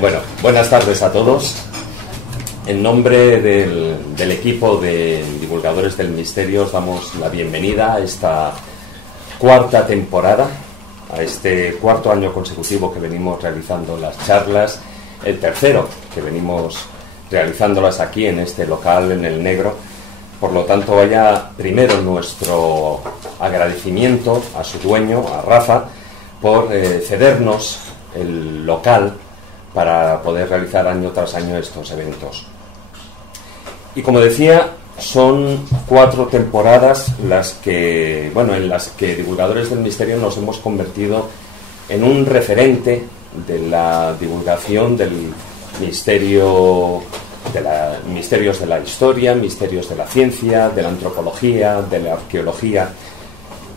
Bueno, buenas tardes a todos. En nombre del equipo de Divulgadores del Misterio os damos la bienvenida a esta cuarta temporada, a este cuarto año consecutivo que venimos realizando las charlas, el tercero que venimos realizándolas aquí en este local en El Negro. Por lo tanto, vaya primero nuestro agradecimiento a su dueño, a Rafa, por cedernos el local para poder realizar año tras año estos eventos. Y como decía, son 4 temporadas en las que Divulgadores del Misterio nos hemos convertido en un referente de la divulgación del misterio, misterios de la historia, misterios de la ciencia, de la antropología, de la arqueología,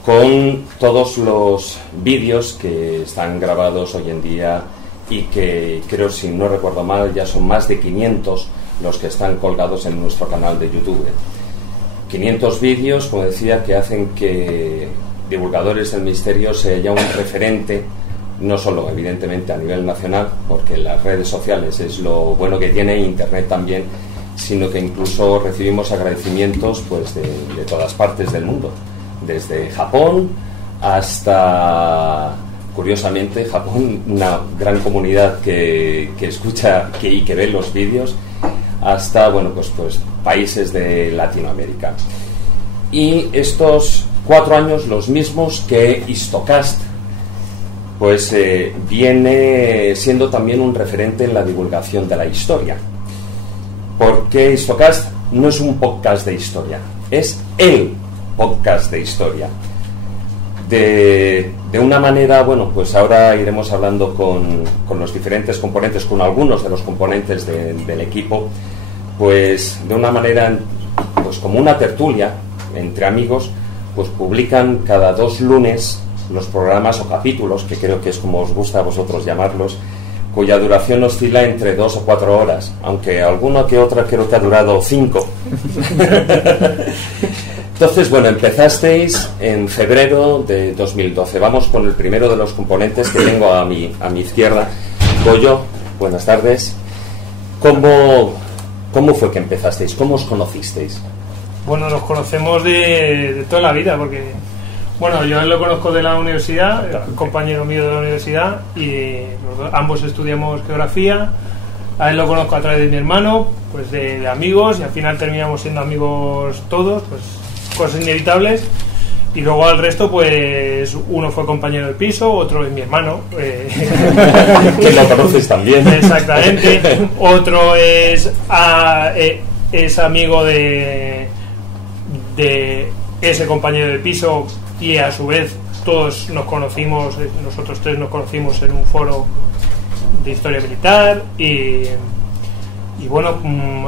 con todos los vídeos que están grabados hoy en día y que creo, si no recuerdo mal, ya son más de 500 los que están colgados en nuestro canal de YouTube. 500 vídeos, como decía, que hacen que Divulgadores del Misterio sea ya un referente, no solo evidentemente a nivel nacional, porque las redes sociales es lo bueno que tiene, Internet también, sino que incluso recibimos agradecimientos pues de todas partes del mundo, desde Japón hasta, curiosamente, Japón, una gran comunidad que escucha y que ve los vídeos, hasta pues países de Latinoamérica. Y estos 4 años, los mismos que Histocast, pues viene siendo también un referente en la divulgación de la historia, porque Histocast no es un podcast de historia, es el podcast de historia. De una manera, pues ahora iremos hablando con los diferentes componentes, con algunos de los componentes del equipo, pues de una manera, pues como una tertulia entre amigos, pues publican cada 2 lunes los programas o capítulos, que creo que es como os gusta a vosotros llamarlos, cuya duración oscila entre 2 o 4 horas, aunque alguna que otra creo que ha durado 5. Entonces, empezasteis en febrero de 2012. Vamos con el primero de los componentes que tengo a mi izquierda. Goyo, buenas tardes. ¿Cómo fue que empezasteis? ¿Cómo os conocisteis? Bueno, nos conocemos de toda la vida, porque yo lo conozco de la universidad, compañero mío de la universidad, y ambos estudiamos geografía. A él lo conozco a través de mi hermano, pues de amigos, y al final terminamos siendo amigos todos, pues cosas inevitables. Y luego al resto, pues uno fue compañero de piso, otro es mi hermano, que lo conoces también. Exactamente. Otro es amigo de ese compañero de piso, y a su vez todos nos conocimos, nosotros 3 nos conocimos en un foro de historia militar. Y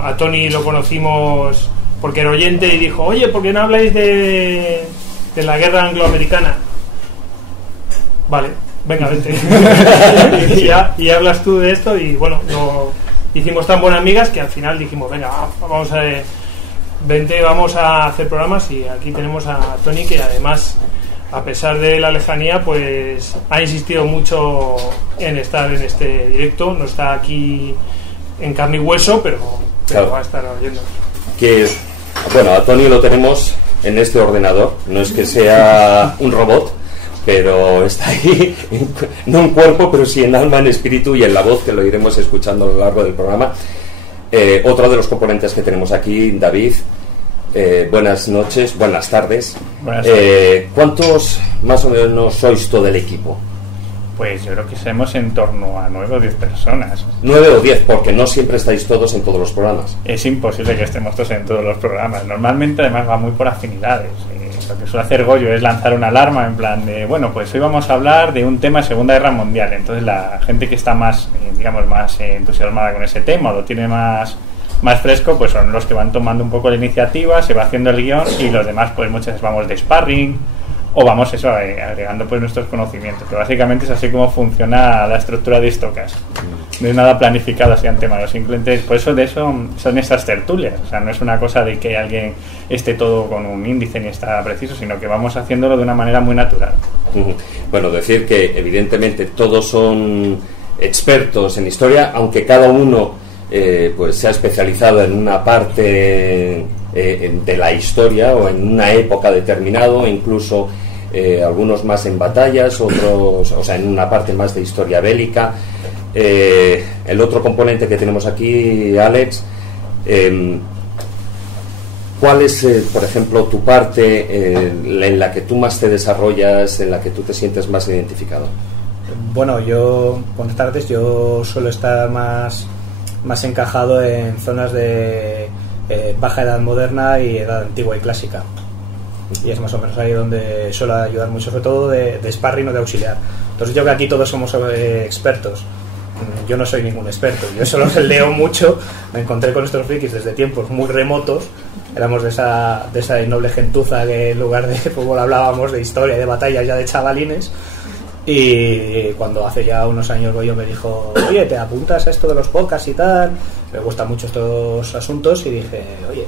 a Tony lo conocimos porque era oyente y dijo: oye, ¿por qué no habláis de la guerra angloamericana? Vale, venga, vente. y hablas tú de esto. Y hicimos tan buenas amigas que al final dijimos: venga, vente, vamos a hacer programas. Y aquí tenemos a Tony, que además, a pesar de la lejanía, pues ha insistido mucho en estar en este directo. No está aquí en carne y hueso, pero claro, va a estar oyendo. A Tony lo tenemos en este ordenador, no es que sea un robot, pero está ahí, no en cuerpo, pero sí en alma, en espíritu y en la voz, que lo iremos escuchando a lo largo del programa. Otro de los componentes que tenemos aquí, David, buenas noches, buenas tardes. ¿Cuántos más o menos sois todo el equipo? Pues yo creo que seremos en torno a 9 o 10 personas. 9 o 10, porque no siempre estáis todos en todos los programas. Es imposible que estemos todos en todos los programas. Normalmente, además, va muy por afinidades. Lo que suele hacer Goyo es lanzar una alarma en plan de: pues hoy vamos a hablar de un tema de Segunda Guerra Mundial. Entonces la gente que está más, más entusiasmada con ese tema, o lo tiene más fresco, pues son los que van tomando un poco la iniciativa, se va haciendo el guión, y los demás pues muchas veces vamos de sparring o vamos agregando pues nuestros conocimientos. Pero básicamente es así como funciona la estructura de Histocast. No es nada planificado así antemano, simplemente por eso son estas tertulias. O sea, no es una cosa de que alguien esté todo con un índice ni está preciso, sino que vamos haciéndolo de una manera muy natural. Bueno, decir que evidentemente todos son expertos en historia, aunque cada uno pues se ha especializado en una parte de la historia o en una época determinada, incluso algunos más en batallas, otros, o sea, en una parte más de historia bélica. El otro componente que tenemos aquí, Alex, ¿cuál es, por ejemplo, tu parte en la que tú más te desarrollas, en la que tú te sientes más identificado? Bueno, yo, buenas tardes, yo suelo estar más encajado en zonas de baja edad moderna y edad antigua y clásica. Y es más o menos ahí donde suelo ayudar mucho, sobre todo de sparring o de auxiliar. Entonces yo creo que aquí todos somos expertos. Yo no soy ningún experto, yo solo leo mucho. Me encontré con estos frikis desde tiempos muy remotos. Éramos de esa noble gentuza que en lugar de fútbol hablábamos de historia y de batallas ya de chavalines. Y cuando hace ya unos años Goyo me dijo, oye, ¿te apuntas a esto de los podcasts y tal? Me gustan mucho estos asuntos y dije, oye,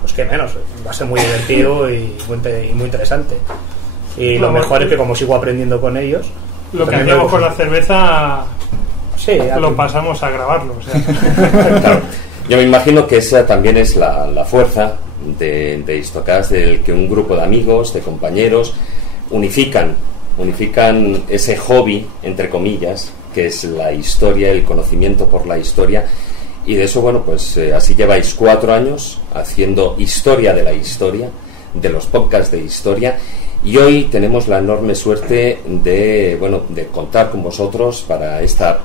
pues qué menos, va a ser muy divertido y muy interesante. Y lo mejor es que como sigo aprendiendo con ellos... Lo que hacíamos con la cerveza... Sí, lo pasamos a grabarlo, o sea. Claro. Yo me imagino que esa también es la fuerza de Histocast, del que un grupo de amigos, de compañeros, unifican ese hobby, entre comillas, que es la historia, el conocimiento por la historia. Y de eso, bueno, pues así lleváis 4 años haciendo historia de la historia, de los podcasts de historia. Y hoy tenemos la enorme suerte de contar con vosotros para esta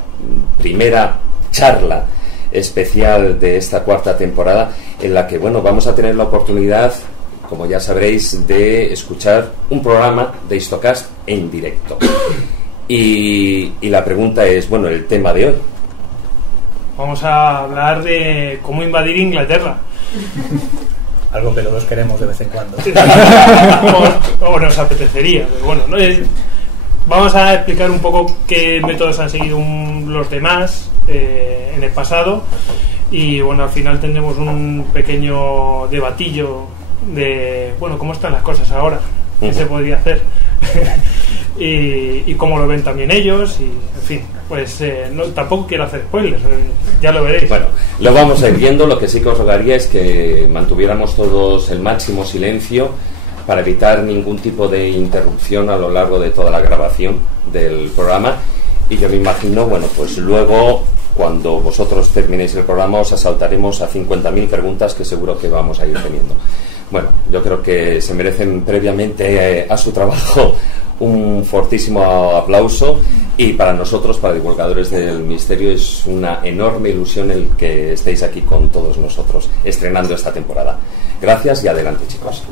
primera charla especial de esta 4ª temporada, en la que vamos a tener la oportunidad, como ya sabréis, de escuchar un programa de Histocast en directo. Y la pregunta es, el tema de hoy. Vamos a hablar de cómo invadir Inglaterra. Algo que todos queremos de vez en cuando. o nos apetecería, pero vamos a explicar un poco qué métodos han seguido los demás en el pasado, y al final tendremos un pequeño debatillo de cómo están las cosas ahora, qué se podría hacer y cómo lo ven también ellos, y en fin, tampoco quiero hacer spoilers, ya lo veréis. Bueno, lo vamos a ir viendo. Lo que sí que os rogaría es que mantuviéramos todos el máximo silencio para evitar ningún tipo de interrupción a lo largo de toda la grabación del programa. Y yo me imagino, pues luego, cuando vosotros terminéis el programa, os asaltaremos a 50.000 preguntas que seguro que vamos a ir teniendo. Yo creo que se merecen previamente a su trabajo un fortísimo aplauso, y para nosotros, para Divulgadores del Misterio, es una enorme ilusión el que estéis aquí con todos nosotros estrenando esta temporada. Gracias y adelante, chicos.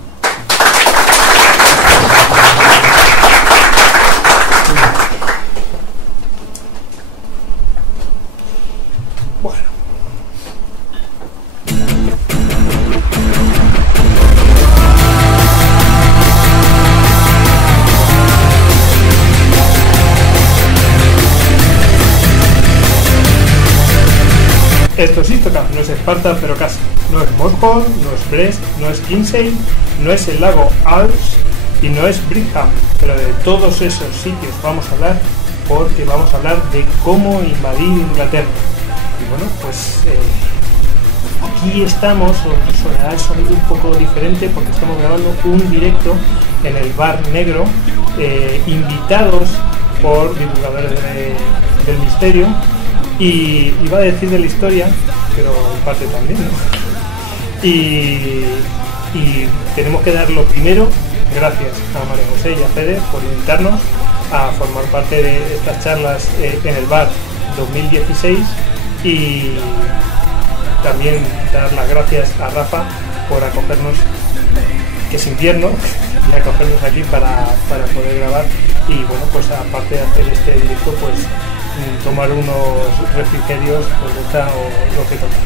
Esto es Histocast, no es Esparta, pero casi. No es Moscow, no es Brest, no es Kinsey, no es el lago Alps y no es Brigham. Pero de todos esos sitios vamos a hablar, porque vamos a hablar de cómo invadir Inglaterra. Y aquí estamos, os sonará el sonido un poco diferente porque estamos grabando un directo en el Bar Negro, invitados por Divulgadores del Misterio. Y iba a decir de la historia, pero en parte también, ¿no? Y tenemos que dar lo primero, gracias a María José y a Fede por invitarnos a formar parte de estas charlas en el bar 2016, y también dar las gracias a Rafa por acogernos, que es invierno, y acogernos aquí para poder grabar. Y aparte de hacer este directo, tomar unos refrigerios o lo que toca.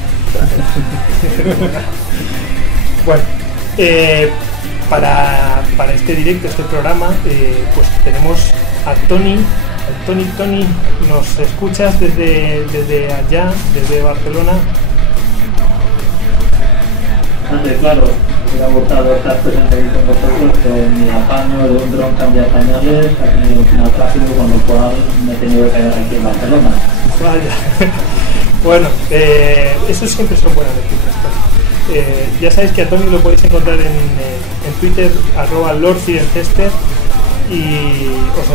Para este directo, este programa, tenemos a Tony. Tony, ¿nos escuchas desde allá, desde Barcelona? Claro, me ha gustado estar presente aquí con vosotros, con mi apaño de un dron cambia pañales, ha tenido un final trágico, con lo cual me he tenido que quedar aquí en Barcelona. Vaya. Bueno, eso siempre son buenas noticias. Ya sabéis que a Tony lo podéis encontrar en Twitter, @LordFidenchester, y os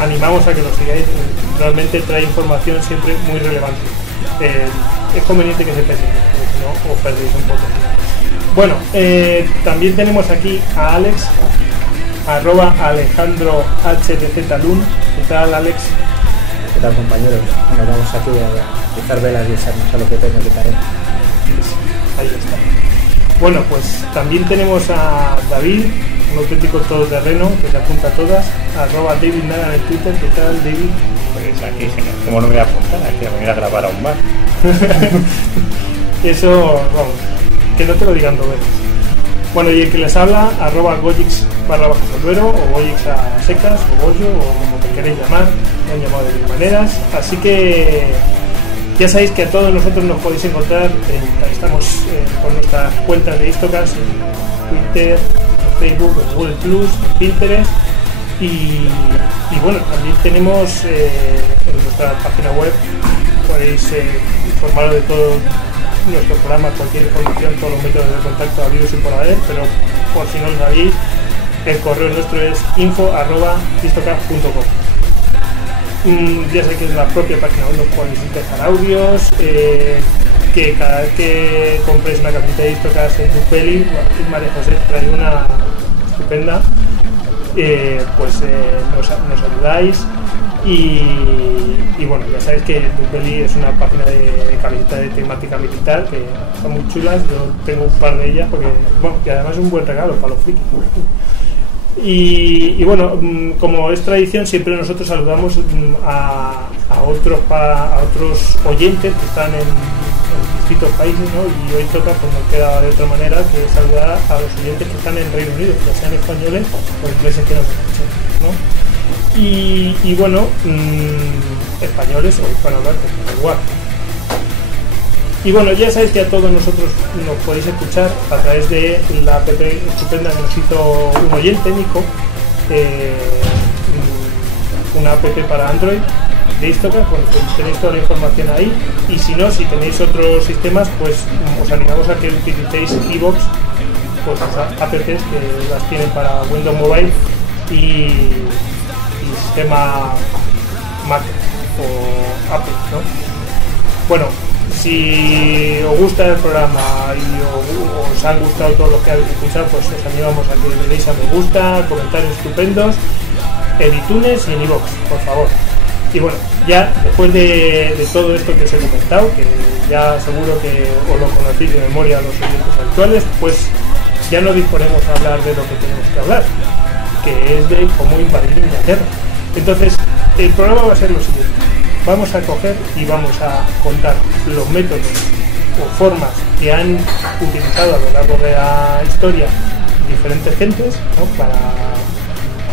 animamos a que lo sigáis. Realmente trae información siempre muy relevante. Es conveniente que se pese, porque si no os perdéis un poco. Bueno, también tenemos aquí a Alex, @AlejandroHDZLun. ¿Qué tal, Alex? ¿Qué tal, compañeros? Bueno, vamos aquí a echar velas y echarnos a lo que tenga que caer. Ahí está. Bueno, pues también tenemos a David, un auténtico todoterreno que se apunta a todas, @DavidNaga en el Twitter. ¿Qué tal, David? Pues aquí, señor, ¿cómo no me voy a apuntar? Aquí a venir a grabar a un bar. Eso, vamos, que no te lo digan dos veces. Bueno, y el que les habla, @Gojix_Solduero, o Gojix a secas, o Goyo, o como te queréis llamar, me han llamado de mil maneras. Así que ya sabéis que a todos nosotros nos podéis encontrar, estamos con nuestras cuentas de Histocast en Twitter, en Facebook, en Google Plus, en Pinterest, y bueno, también tenemos en nuestra página web, podéis informaros de todo nuestro programa, cualquier información, todos los métodos de contacto habidos y por haber, pero por si no lo sabéis, el correo nuestro es info@histocast.com. Ya sé que es la propia página web, nos podéis dejar audios, que cada vez que compréis una camiseta de Histocast en Dupeli, aquí María José trae una estupenda, nos ayudáis. Y bueno, ya sabéis que Dupeli es una página de camiseta de temática militar que están muy chulas. Yo tengo un par de ellas porque, bueno, que además es un buen regalo para los frikis. Y bueno, como es tradición, siempre nosotros saludamos a otros oyentes que están en distintos países, ¿no? Y hoy toca, pues nos queda de otra manera que saludar a los oyentes que están en Reino Unido, ya sean españoles o ingleses que nos escuchan, ¿no? Y bueno, españoles o hispanohablantes, da igual. Y bueno, ya sabéis que a todos nosotros nos podéis escuchar a través de la app estupenda que nos hizo un oyente, Nico, una app para Android de Histocast, bueno, pues tenéis toda la información ahí. Y si no, si tenéis otros sistemas, pues os animamos a que utilicéis iVoox, pues esas apps que las tienen para Windows Mobile y sistema Mac o Apple, ¿no? Bueno, si os gusta el programa y os han gustado todos los que habéis escuchado, pues os animamos a que le deis a me gusta, comentarios estupendos en iTunes y en iVoox, por favor. Y bueno, ya después de todo esto que os he comentado, que ya seguro que os lo conocéis de memoria los oyentes actuales, pues ya no disponemos a hablar de lo que tenemos que hablar, que es de cómo invadir Inglaterra. Entonces, el programa va a ser lo siguiente. Vamos a coger y vamos a contar los métodos o formas que han utilizado a lo largo de la historia diferentes gentes, ¿no?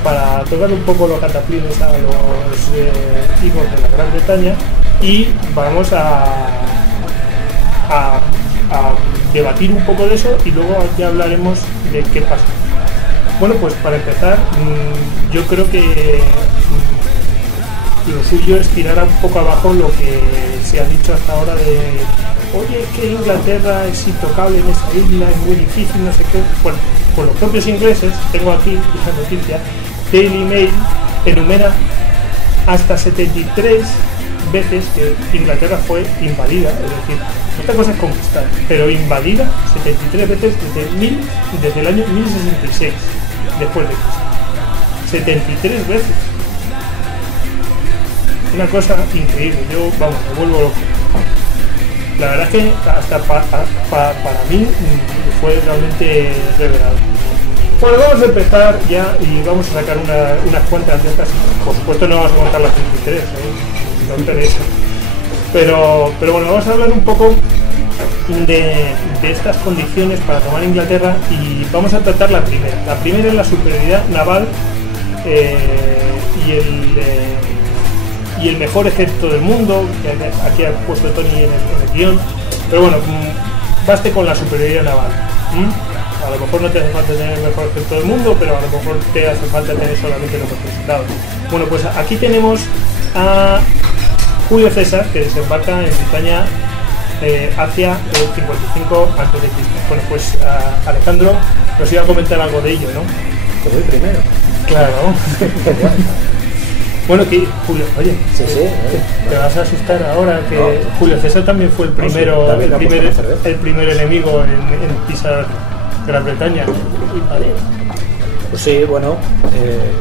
para tocar un poco los cataplines a los hijos de la Gran Bretaña, y vamos a debatir un poco de eso y luego ya hablaremos de qué pasa. Bueno, pues para empezar, yo creo que lo suyo es tirar un poco abajo lo que se ha dicho hasta ahora de oye, que Inglaterra es intocable en esa isla, es muy difícil, no sé qué. Bueno, por los propios ingleses, tengo aquí la noticia, Daily Mail enumera hasta 73 veces que Inglaterra fue invadida, es decir, otra cosa es conquistar, pero invadida 73 veces desde el año 1066 después de Cristo. 73 veces. Una cosa increíble, yo, vamos, me vuelvo loco. La verdad es que hasta para mí fue realmente revelado. Bueno, vamos a empezar ya y vamos a sacar unas cuantas de estas. Por supuesto no vamos a contar las 23, no interesa. Pero bueno, vamos a hablar un poco de estas condiciones para tomar Inglaterra y vamos a tratar la primera. La primera es la superioridad naval y el mejor ejército del mundo, que aquí ha puesto Tony en el guión, pero bueno, baste con la superioridad naval. A lo mejor no te hace falta tener el mejor ejército del mundo, pero a lo mejor te hace falta tener solamente los mejores soldados. Bueno, pues aquí tenemos a Julio César, que desembarca en Bretaña hacia el 55 a.C. Bueno, pues Alejandro nos iba a comentar algo de ello, ¿no? Que voy primero. Claro. Bueno, que Julio, oye, Sí, sí. te vas a asustar ahora que No. Julio César también fue el primero, David le ha puesto una cerveza. el primer enemigo en pisar Gran Bretaña. Pues sí, bueno,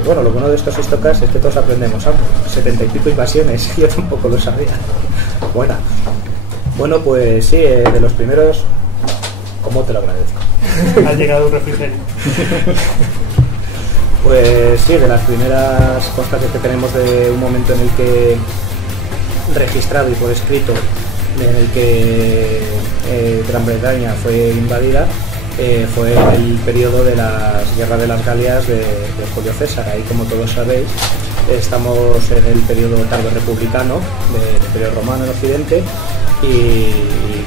lo bueno de estos histocast es que todos aprendemos algo. 70 y pico invasiones, yo tampoco lo sabía. Buena. Bueno, pues sí, de los primeros, ¿cómo te lo agradezco? Ha llegado un refrigerio. Pues sí, de las primeras constancias que tenemos de un momento en el que, registrado y por escrito, en el que Gran Bretaña fue invadida, fue el periodo de las guerras de las Galias de Julio César. Ahí, como todos sabéis, estamos en el periodo tardo republicano del Imperio Romano en Occidente y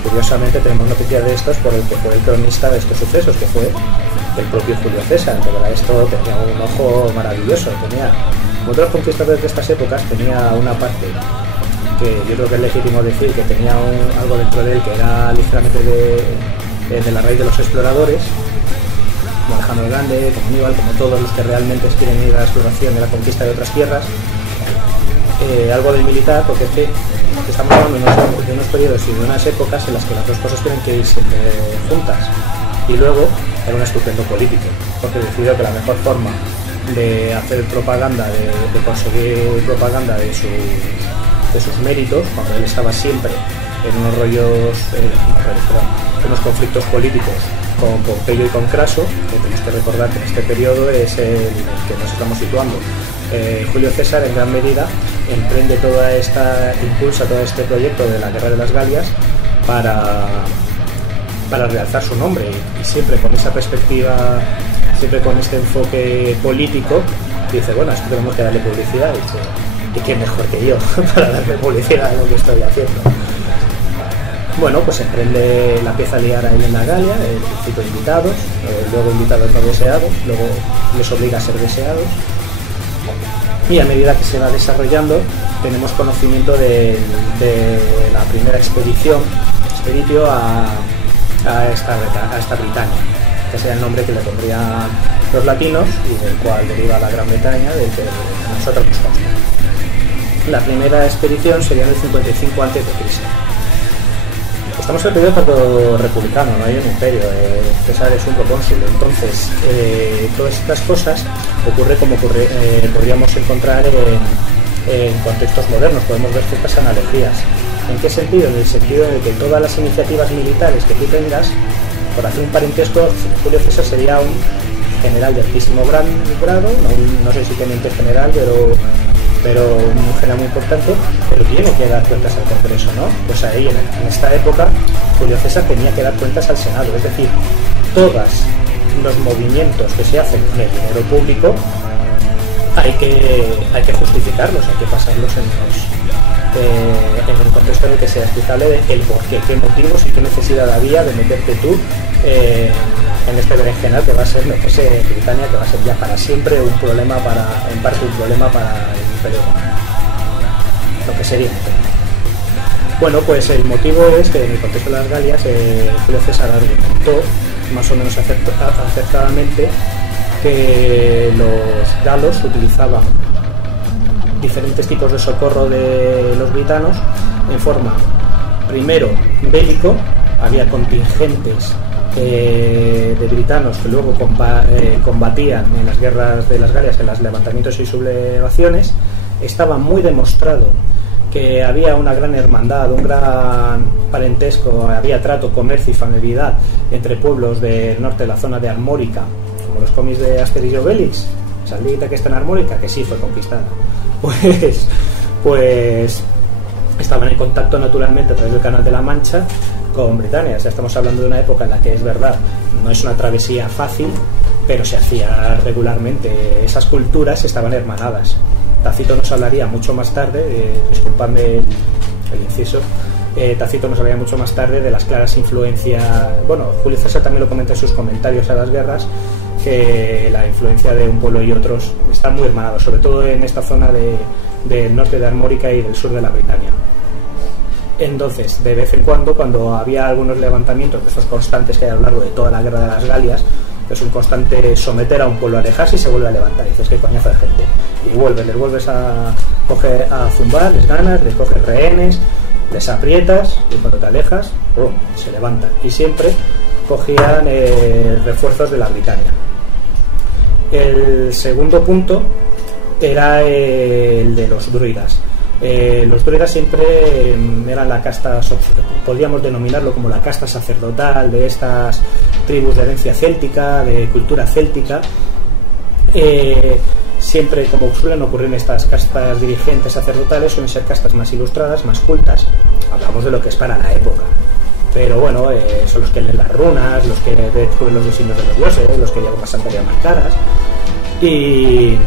curiosamente tenemos noticias de estos por el que fue el cronista de estos sucesos, que fue el propio Julio César. Que para esto tenía un ojo maravilloso. Otros conquistadores de estas épocas tenía una parte que yo creo que es legítimo decir que tenía algo dentro de él que era ligeramente de la raíz de los exploradores, como Alejandro el Grande, como Aníbal, como todos los que realmente quieren ir a la exploración y a la conquista de otras tierras. Algo del militar, porque es que estamos hablando de unos periodos y de unas épocas en las que las dos cosas tienen que ir siempre juntas. Y luego era un estupendo político, porque decidió que la mejor forma de hacer propaganda, de conseguir propaganda de sus méritos, cuando él estaba siempre en unos conflictos políticos con Pompeyo y con Craso, que tenemos que recordar que en este periodo es el que nos estamos situando. Julio César en gran medida impulsa todo este proyecto de la Guerra de las Galias para realzar su nombre, y siempre con esa perspectiva, siempre con este enfoque político. Dice, bueno, esto tenemos que darle publicidad, y quién mejor que yo para darle publicidad a lo que estoy haciendo. Bueno, pues emprende la pieza a liar ahí en la Galia, el principio de invitados, luego invitados no deseados, luego les obliga a ser deseados, y a medida que se va desarrollando tenemos conocimiento de la primera expedición a esta Britania, que sería el nombre que le pondrían los latinos y del cual deriva la Gran Bretaña, del que a nosotros nos consta. La primera expedición sería en el 55 a.C. Estamos en el periodo tanto republicano, no hay un imperio, César es un procónsul. Entonces, todas estas cosas ocurre como podríamos encontrar en contextos modernos, podemos ver ciertas analogías. ¿En qué sentido? En el sentido en el que todas las iniciativas militares que tú tengas, por hacer un parentesco, Julio César sería un general de altísimo grado, no sé si teniente general, pero un general muy importante, pero tiene que dar cuentas al Congreso, ¿no? Pues ahí, en esta época, Julio César tenía que dar cuentas al Senado, es decir, todos los movimientos que se hacen con el dinero público hay que justificarlos, hay que pasarlos en un contexto en el que sea explicable el porqué, qué motivos y qué necesidad había de meterte tú en este berenjenal que va a ser, no que sé, Britania, que va a ser ya para siempre un problema en parte un problema para el Imperio Romano, lo que sería. Bueno, pues el motivo es que en el contexto de las Galias Julio César argumentó más o menos acertadamente que los galos utilizaban diferentes tipos de socorro de los britanos en forma, primero, bélico. Había contingentes de britanos que luego combatían en las guerras de las Galias, en los levantamientos y sublevaciones. Estaba muy demostrado que había una gran hermandad, un gran parentesco, había trato, comercio y familiaridad entre pueblos del norte de la zona de Armórica, como los cómics de Asterix y Obelix, esa aldita que está en Armórica, que sí fue conquistada, pues estaban en contacto naturalmente a través del Canal de la Mancha con Britania. O sea, estamos hablando de una época en la que, es verdad, no es una travesía fácil, pero se hacía regularmente. Esas culturas estaban hermanadas. Tácito nos hablaría mucho más tarde, disculpadme el inciso, Tácito nos hablaría mucho más tarde de las claras influencias. Bueno, Julio César también lo comenta en sus comentarios a las guerras, que la influencia de un pueblo y otros están muy hermanados, sobre todo en esta zona del norte de Armórica y del sur de la Britania. Entonces, de vez en cuando había algunos levantamientos de estos constantes que hay a lo largo de toda la guerra de las Galias, que es un constante someter a un pueblo a alejarse y se vuelve a levantar, y dices, qué coñazo de gente, y les vuelves a coger, a zumbar, les ganas, les coges rehenes, les aprietas, y cuando te alejas, ¡pum!, se levantan, y siempre cogían refuerzos de la Britania. El segundo punto era el de los druidas. Los druidas siempre eran la casta, podríamos denominarlo como la casta sacerdotal de estas tribus de herencia céltica, de cultura céltica. Siempre, como suelen ocurrir en estas castas dirigentes sacerdotales, suelen ser castas más ilustradas, más cultas. Hablamos de lo que es para la época, pero bueno, son los que leen las runas, los que descubren los designios de los dioses, los que llevan las santerías más caras, y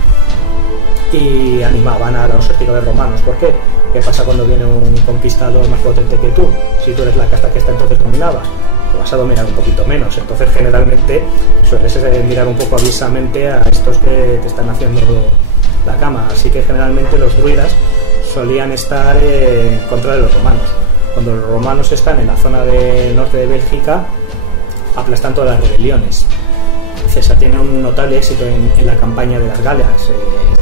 animaban a los hostigadores romanos. ¿Por qué? ¿Qué pasa cuando viene un conquistador más potente que tú? Si tú eres la casta que entonces dominabas, te vas a dominar un poquito menos. Entonces generalmente sueles mirar un poco avisamente a estos que te están haciendo la cama. Así que generalmente los druidas solían estar en contra de los romanos. Cuando los romanos están en la zona del norte de Bélgica, aplastan todas las rebeliones. César tiene un notable éxito en la campaña de las Galias.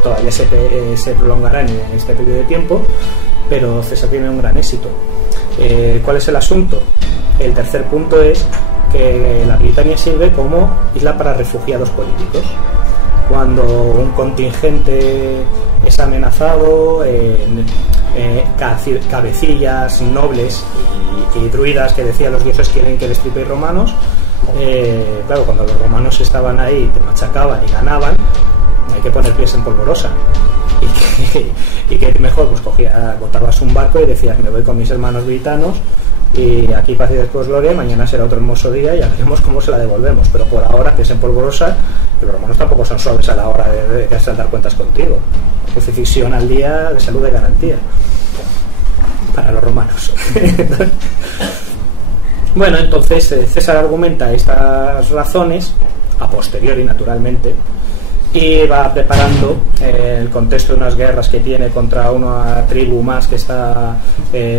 Todavía se prolongará en este periodo de tiempo, pero César tiene un gran éxito. ¿Cuál es el asunto? El tercer punto es que la Britania sirve como isla para refugiados políticos. Cuando un contingente es amenazado, cabecillas, nobles y druidas que decían los dioses quieren que destripéis romanos, claro, cuando los romanos estaban ahí, te machacaban y ganaban, hay que poner pies en polvorosa. Y que mejor, pues botabas un barco y decías, me voy con mis hermanos britanos y aquí paz y después gloria, mañana será otro hermoso día y ya veremos cómo se la devolvemos, pero por ahora pies en polvorosa, que los romanos tampoco son suaves a la hora de dar cuentas contigo. Crucifixión al día de salud de garantía para los romanos. Bueno, entonces César argumenta estas razones a posteriori, naturalmente, y va preparando el contexto de unas guerras que tiene contra una tribu más que está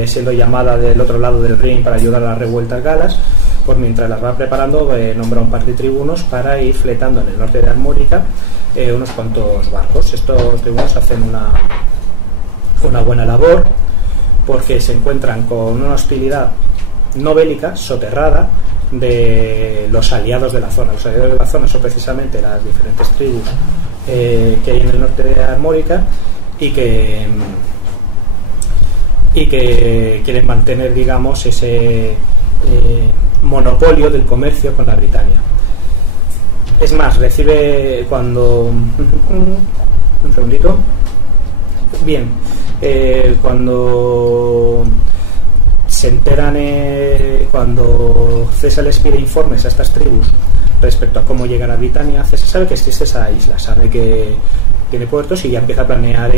siendo llamada del otro lado del Rin para ayudar a las revueltas galas. Pues mientras las va preparando, nombra un par de tribunos para ir fletando en el norte de Armórica unos cuantos barcos. Estos tribunos hacen una buena labor porque se encuentran con una hostilidad no bélica, soterrada, de los aliados de la zona. Los aliados de la zona son precisamente las diferentes tribus que hay en el norte de Armórica y que quieren mantener, digamos, ese monopolio del comercio con la Britania. Es más, recibe cuando... un segundito. Bien, cuando se enteran, cuando César les pide informes a estas tribus respecto a cómo llegar a Britania, César sabe que existe esa isla, sabe que tiene puertos y ya empieza a planear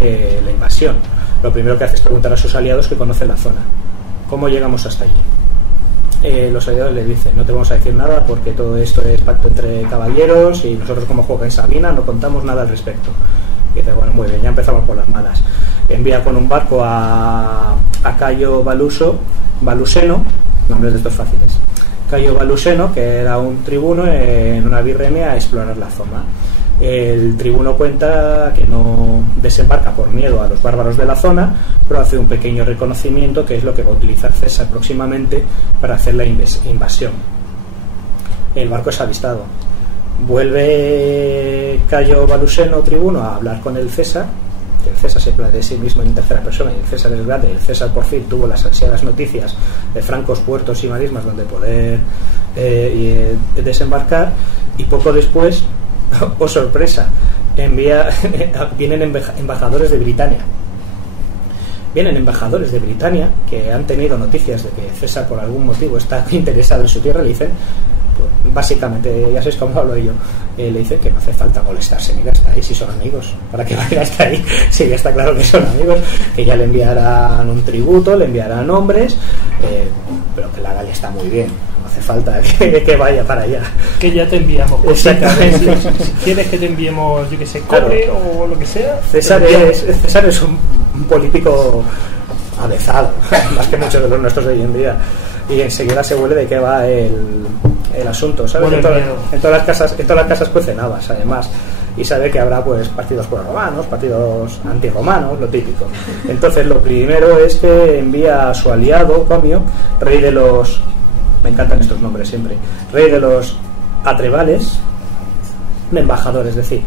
la invasión. Lo primero que hace es preguntar a sus aliados que conocen la zona, ¿cómo llegamos hasta allí? Los aliados le dicen, no te vamos a decir nada porque todo esto es pacto entre caballeros y nosotros como Joven Sabina no contamos nada al respecto. Y dice, bueno, muy bien, ya empezamos por las malas. Envía con un barco a Cayo Baluseno, nombres de estos fáciles. Cayo Baluseno, que era un tribuno en una virremia a explorar la zona. El tribuno cuenta que no desembarca por miedo a los bárbaros de la zona, pero hace un pequeño reconocimiento que es lo que va a utilizar César próximamente para hacer la invasión. El barco es avistado. Vuelve Cayo Baluseno, tribuno, a hablar con el César. El César se habla de sí mismo en tercera persona y el César es grande. El César por fin tuvo las ansiadas noticias de francos, puertos y marismas donde poder desembarcar, y poco después, oh sorpresa, vienen embajadores de Britania. Vienen embajadores de Britania que han tenido noticias de que César por algún motivo está interesado en su tierra. Le dicen, pues, básicamente, ya sabéis cómo hablo yo, le dicen que no hace falta molestarse ni hasta ahí si son amigos, para que vayan hasta ahí, sí, ya está claro que son amigos, que ya le enviarán un tributo, le enviarán hombres, pero que la Galia está muy bien, no hace falta que vaya para allá, que ya te enviamos cositas. Exactamente. Si quieres que te enviemos, yo que sé, cobre, claro, o lo que sea. César es un político avezado, más que muchos de los nuestros de hoy en día, y enseguida se huele de qué va el asunto, ¿sabes? En todas las casas cuecen habas, además, y sabe que habrá pues partidos proromanos, partidos antirromanos, lo típico. Entonces lo primero es que envía a su aliado Comio, rey de los, me encantan estos nombres siempre, rey de los Atrevales, un embajador, es decir,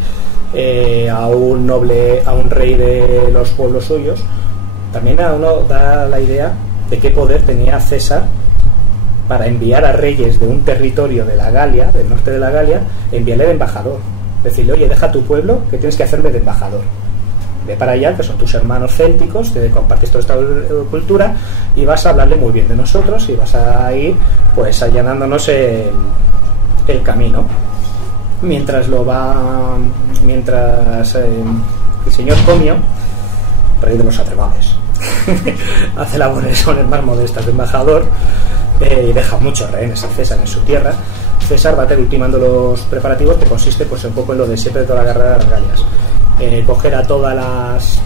a un noble, a un rey de los pueblos suyos. También a uno da la idea de qué poder tenía César para enviar a reyes de un territorio de la Galia, del norte de la Galia, enviarle de embajador. Decirle, oye, deja tu pueblo, que tienes que hacerme de embajador. Ve para allá, que son tus hermanos célticos, te compartes toda esta cultura y vas a hablarle muy bien de nosotros y vas a ir pues allanándonos el camino. Mientras el señor Comio, rey de los Atrevales, hace labores más modestas de embajador y deja muchos rehenes a César en su tierra, César va ultimando los preparativos, que consiste pues un poco en lo de siempre de toda la guerra de las Galias, coger a todas las...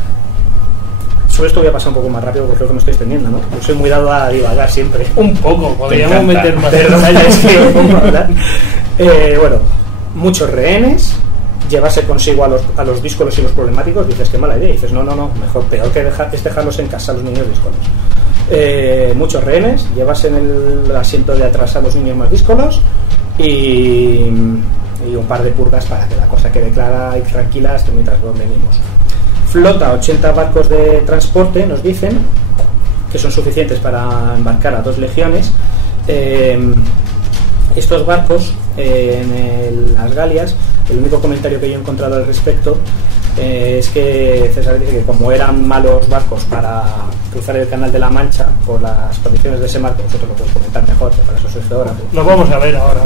Sobre esto voy a pasar un poco más rápido porque creo que me estoy extendiendo, ¿no? Yo soy muy dado a divagar siempre. Un poco, podríamos meter más. Pero es que pongo a hablar. Bueno, muchos rehenes, llevarse consigo a los díscolos y los problemáticos, dices qué mala idea, y dices no, mejor, peor que es dejarlos en casa, los niños díscolos. Muchos rehenes, llevarse en el asiento de atrás a los niños más díscolos y un par de purgas para que la cosa quede clara y tranquila hasta mientras venimos. Flota 80 barcos de transporte, nos dicen, que son suficientes para embarcar a 2 legiones. Estos barcos en las Galias, el único comentario que yo he encontrado al respecto es que César dice que como eran malos barcos para cruzar el Canal de la Mancha por las condiciones de ese mar, que vosotros lo podéis comentar mejor, que para eso sois geógrafos. Lo vamos a ver ahora.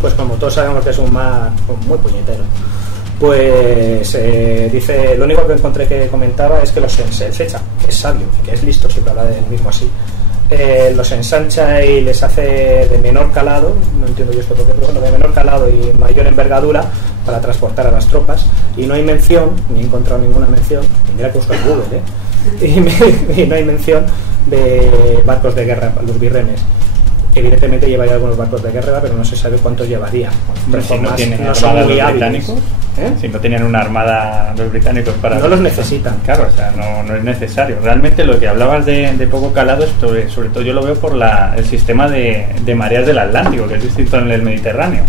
Pues como todos sabemos que es un mar muy puñetero, pues dice, lo único que encontré que comentaba es que los ensancha, que es sabio, que es listo, siempre habla del mismo así. Los ensancha y les hace de menor calado, no entiendo yo esto porque, pero bueno, de menor calado y mayor envergadura para transportar a las tropas, y no hay mención, ni he encontrado ninguna mención, tendría que buscar Google, y no hay mención de barcos de guerra, los birremes. Evidentemente llevaría algunos barcos de guerra, pero no se sabe cuántos llevaría. Si no tienen armada los británicos, si no tienen una armada los británicos para... No los necesitan. Claro, o sea, no es necesario. Realmente lo que hablabas de poco calado, sobre todo yo lo veo por el sistema de mareas del Atlántico, que es distinto en el Mediterráneo.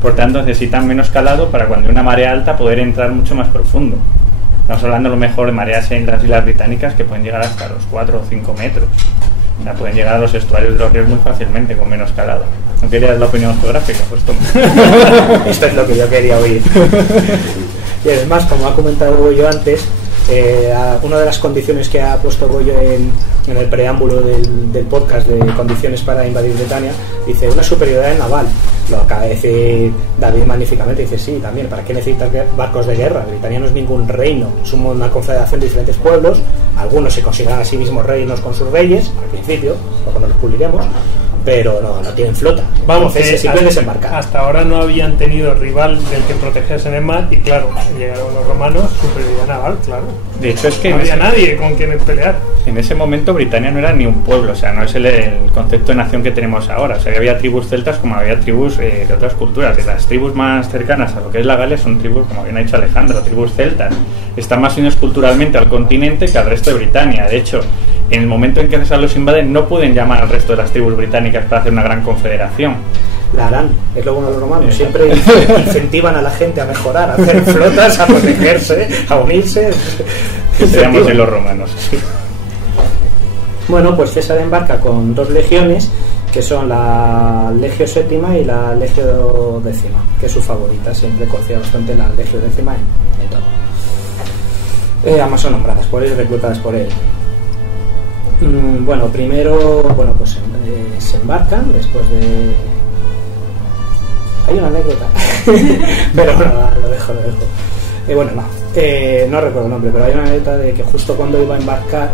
Por tanto, necesitan menos calado para cuando hay una marea alta poder entrar mucho más profundo. Estamos hablando a lo mejor de mareas en las Islas Británicas que pueden llegar hasta los 4 o 5 metros. O sea, pueden llegar a los estuarios de los ríos muy fácilmente con menos calado. ¿No querías la opinión geográfica? Pues toma. Esto es lo que yo quería oír. Y además, como ha comentado Goyo antes, una de las condiciones que ha puesto Goyo en el preámbulo del podcast de condiciones para invadir Britania, dice una superioridad naval. Lo acaba de decir David magníficamente, dice sí, también, ¿para qué necesitas barcos de guerra? Britania no es ningún reino, es una confederación de diferentes pueblos, algunos se consideran a sí mismos reinos con sus reyes, al principio, luego no los publicaremos, pero no tienen flota. Vamos, entonces se pueden desembarcar. Hasta ahora no habían tenido rival del que protegerse en el mar, y claro, llegaron los romanos, superioridad naval, claro. De hecho es que no había nadie con quien pelear. En ese momento Britania no era ni un pueblo, o sea, no es el concepto de nación que tenemos ahora. O sea, que había tribus celtas como había tribus de otras culturas. De las tribus más cercanas a lo que es la Galia son tribus, como bien ha dicho Alejandro, tribus celtas. Están más unidos culturalmente al continente que al resto de Britania. De hecho, en el momento en que César los invaden, no pueden llamar al resto de las tribus británicas para hacer una gran confederación. La harán, es lo bueno de los romanos, siempre incentivan a la gente a mejorar, a hacer flotas, a protegerse, a unirse. Que seríamos de los romanos. Bueno, pues César embarca con 2 legiones, que son la Legio VII y la Legio X, que es su favorita, siempre confía bastante en la Legio X en todo. Ambas son nombradas por él y reclutadas por él. Bueno, primero, pues se embarcan después de... Hay una anécdota, pero bueno, lo dejo. No recuerdo el nombre, pero hay una anécdota de que justo cuando iba a embarcar,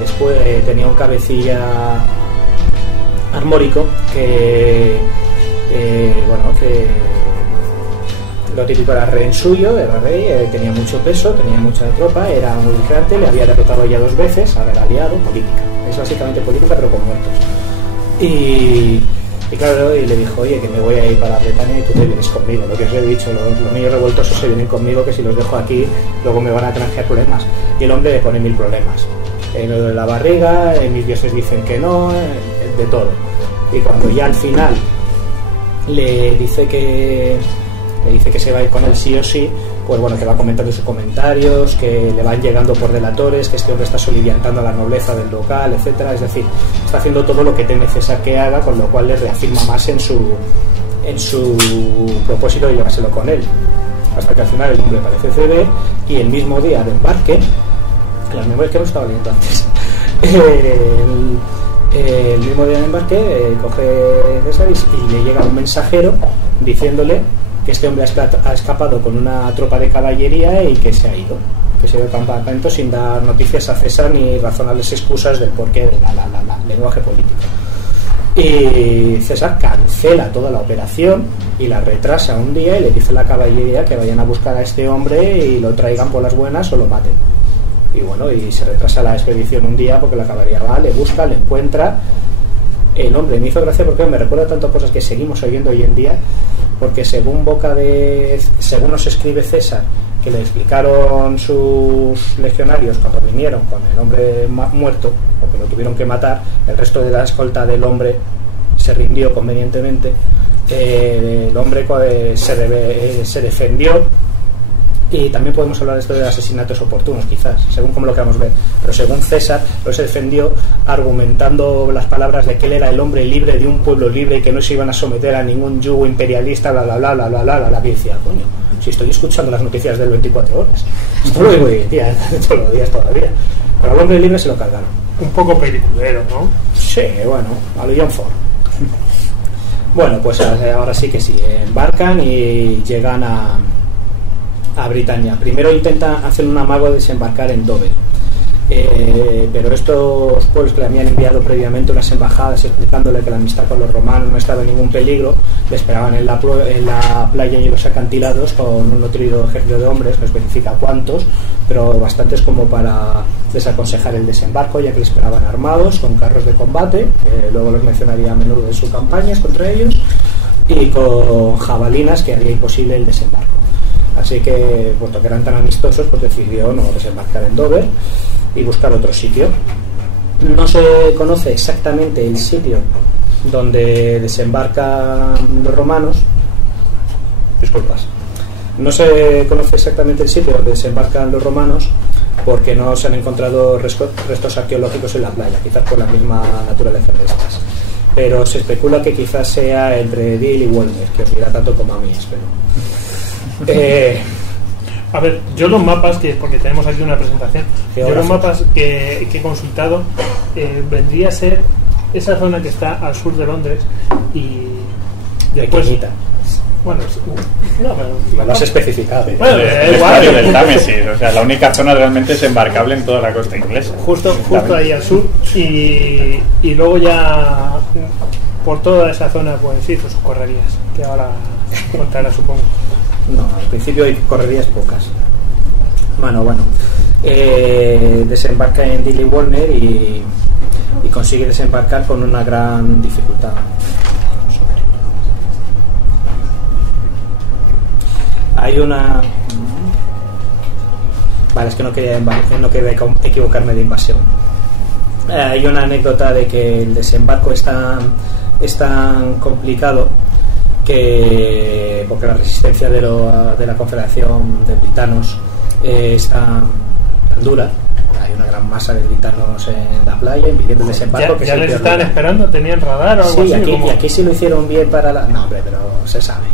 después tenía un cabecilla armórico que Lo típico era rehén suyo, era rey, tenía mucho peso, tenía mucha tropa, era muy grande, le había derrotado ya 2 veces, haber aliado, política. Es básicamente política, pero con muertos. Y claro, y le dijo, oye, que me voy a ir para Bretaña y tú te vienes conmigo. Lo que os he dicho, los niños revoltosos se vienen conmigo, que si los dejo aquí, luego me van a granjear problemas. Y el hombre le pone 1000 problemas. Lo de la barriga, mis dioses dicen que no, de todo. Y cuando ya al final le dice que se va a ir con él sí o sí, pues bueno, que va comentando sus comentarios, que le van llegando por delatores, que este hombre está soliviantando a la nobleza del local, etcétera. Es decir, está haciendo todo lo que teme César que haga, con lo cual le reafirma más en su propósito de llevárselo con él, hasta que al final el hombre parece ceder y el mismo día de embarque, las memorias que no estaba leyendo antes, el mismo día de embarque coge César y le llega un mensajero diciéndole que este hombre ha escapado con una tropa de caballería y que se ha ido al campamento sin dar noticias a César ni razonables excusas del porqué del lenguaje político. Y César cancela toda la operación y la retrasa un día y le dice a la caballería que vayan a buscar a este hombre y lo traigan por las buenas o lo maten. Y bueno, y se retrasa la expedición un día porque la caballería va, le busca, le encuentra. El hombre me hizo gracia porque me recuerda tantas cosas que seguimos oyendo hoy en día, porque según nos escribe César, que le explicaron sus legionarios cuando vinieron con el hombre muerto, porque lo tuvieron que matar, el resto de la escolta del hombre se rindió convenientemente, el hombre se defendió. Y también podemos hablar de esto de asesinatos oportunos, quizás, según como lo queramos ver. Pero según César, lo se defendió argumentando las palabras de que él era el hombre libre de un pueblo libre y que no se iban a someter a ningún yugo imperialista, bla, bla, bla, bla, bla, bla, bla, bla. Y decía, coño, si estoy escuchando las noticias del 24 horas. Esto lo digo hoy en día, todos los días todavía. Pero al hombre libre se lo cargaron. Un poco peliculero, ¿no? Sí, bueno, a lo John Ford. Bueno, pues ahora sí que sí, embarcan y llegan a Britania. Primero intenta hacer un amago de desembarcar en Dover, pero estos pueblos que le habían enviado previamente unas embajadas explicándole que la amistad con los romanos no estaba en ningún peligro, le esperaban en la playa y en los acantilados con un nutrido ejército de hombres, no especifica cuántos, pero bastantes como para desaconsejar el desembarco, ya que le esperaban armados con carros de combate, luego los mencionaría a menudo en sus campañas contra ellos, y con jabalinas que haría imposible el desembarco. Así que, puesto que eran tan amistosos, pues decidió no desembarcar en Dover y buscar otro sitio. No se conoce exactamente el sitio donde desembarcan los romanos. Disculpas. No se conoce exactamente el sitio donde desembarcan los romanos porque no se han encontrado restos arqueológicos en la playa, quizás por la misma naturaleza de estas. Pero se especula que quizás sea entre Deal y Walmer, que os dirá tanto como a mí, espero. A ver, yo los mapas, porque tenemos aquí una presentación, yo los mapas que he consultado, vendría a ser esa zona que está al sur de Londres y después... Pequeñita. Bueno, no, pero lo has especificado. Bueno, el estadio del Támesis, o sea, la única zona realmente desembarcable en toda la costa inglesa. Justo ahí al sur y luego ya por toda esa zona pues hizo sus correrías, que ahora contará, supongo. No, al principio hay correrías pocas. Bueno, desembarca en Dilly Warner y consigue desembarcar con una gran dificultad. Hay una... Vale, es que no quería equivocarme de invasión. Hay una anécdota de que el desembarco es tan complicado que, porque la resistencia de la Confederación de Britanos es tan dura. Hay una gran masa de britanos en la playa impidiendo el desembarco. ¿Ya les estaban esperando? ¿Tenían radar o algo así? Sí, y aquí sí lo hicieron bien para la... No, hombre, pero se sabe.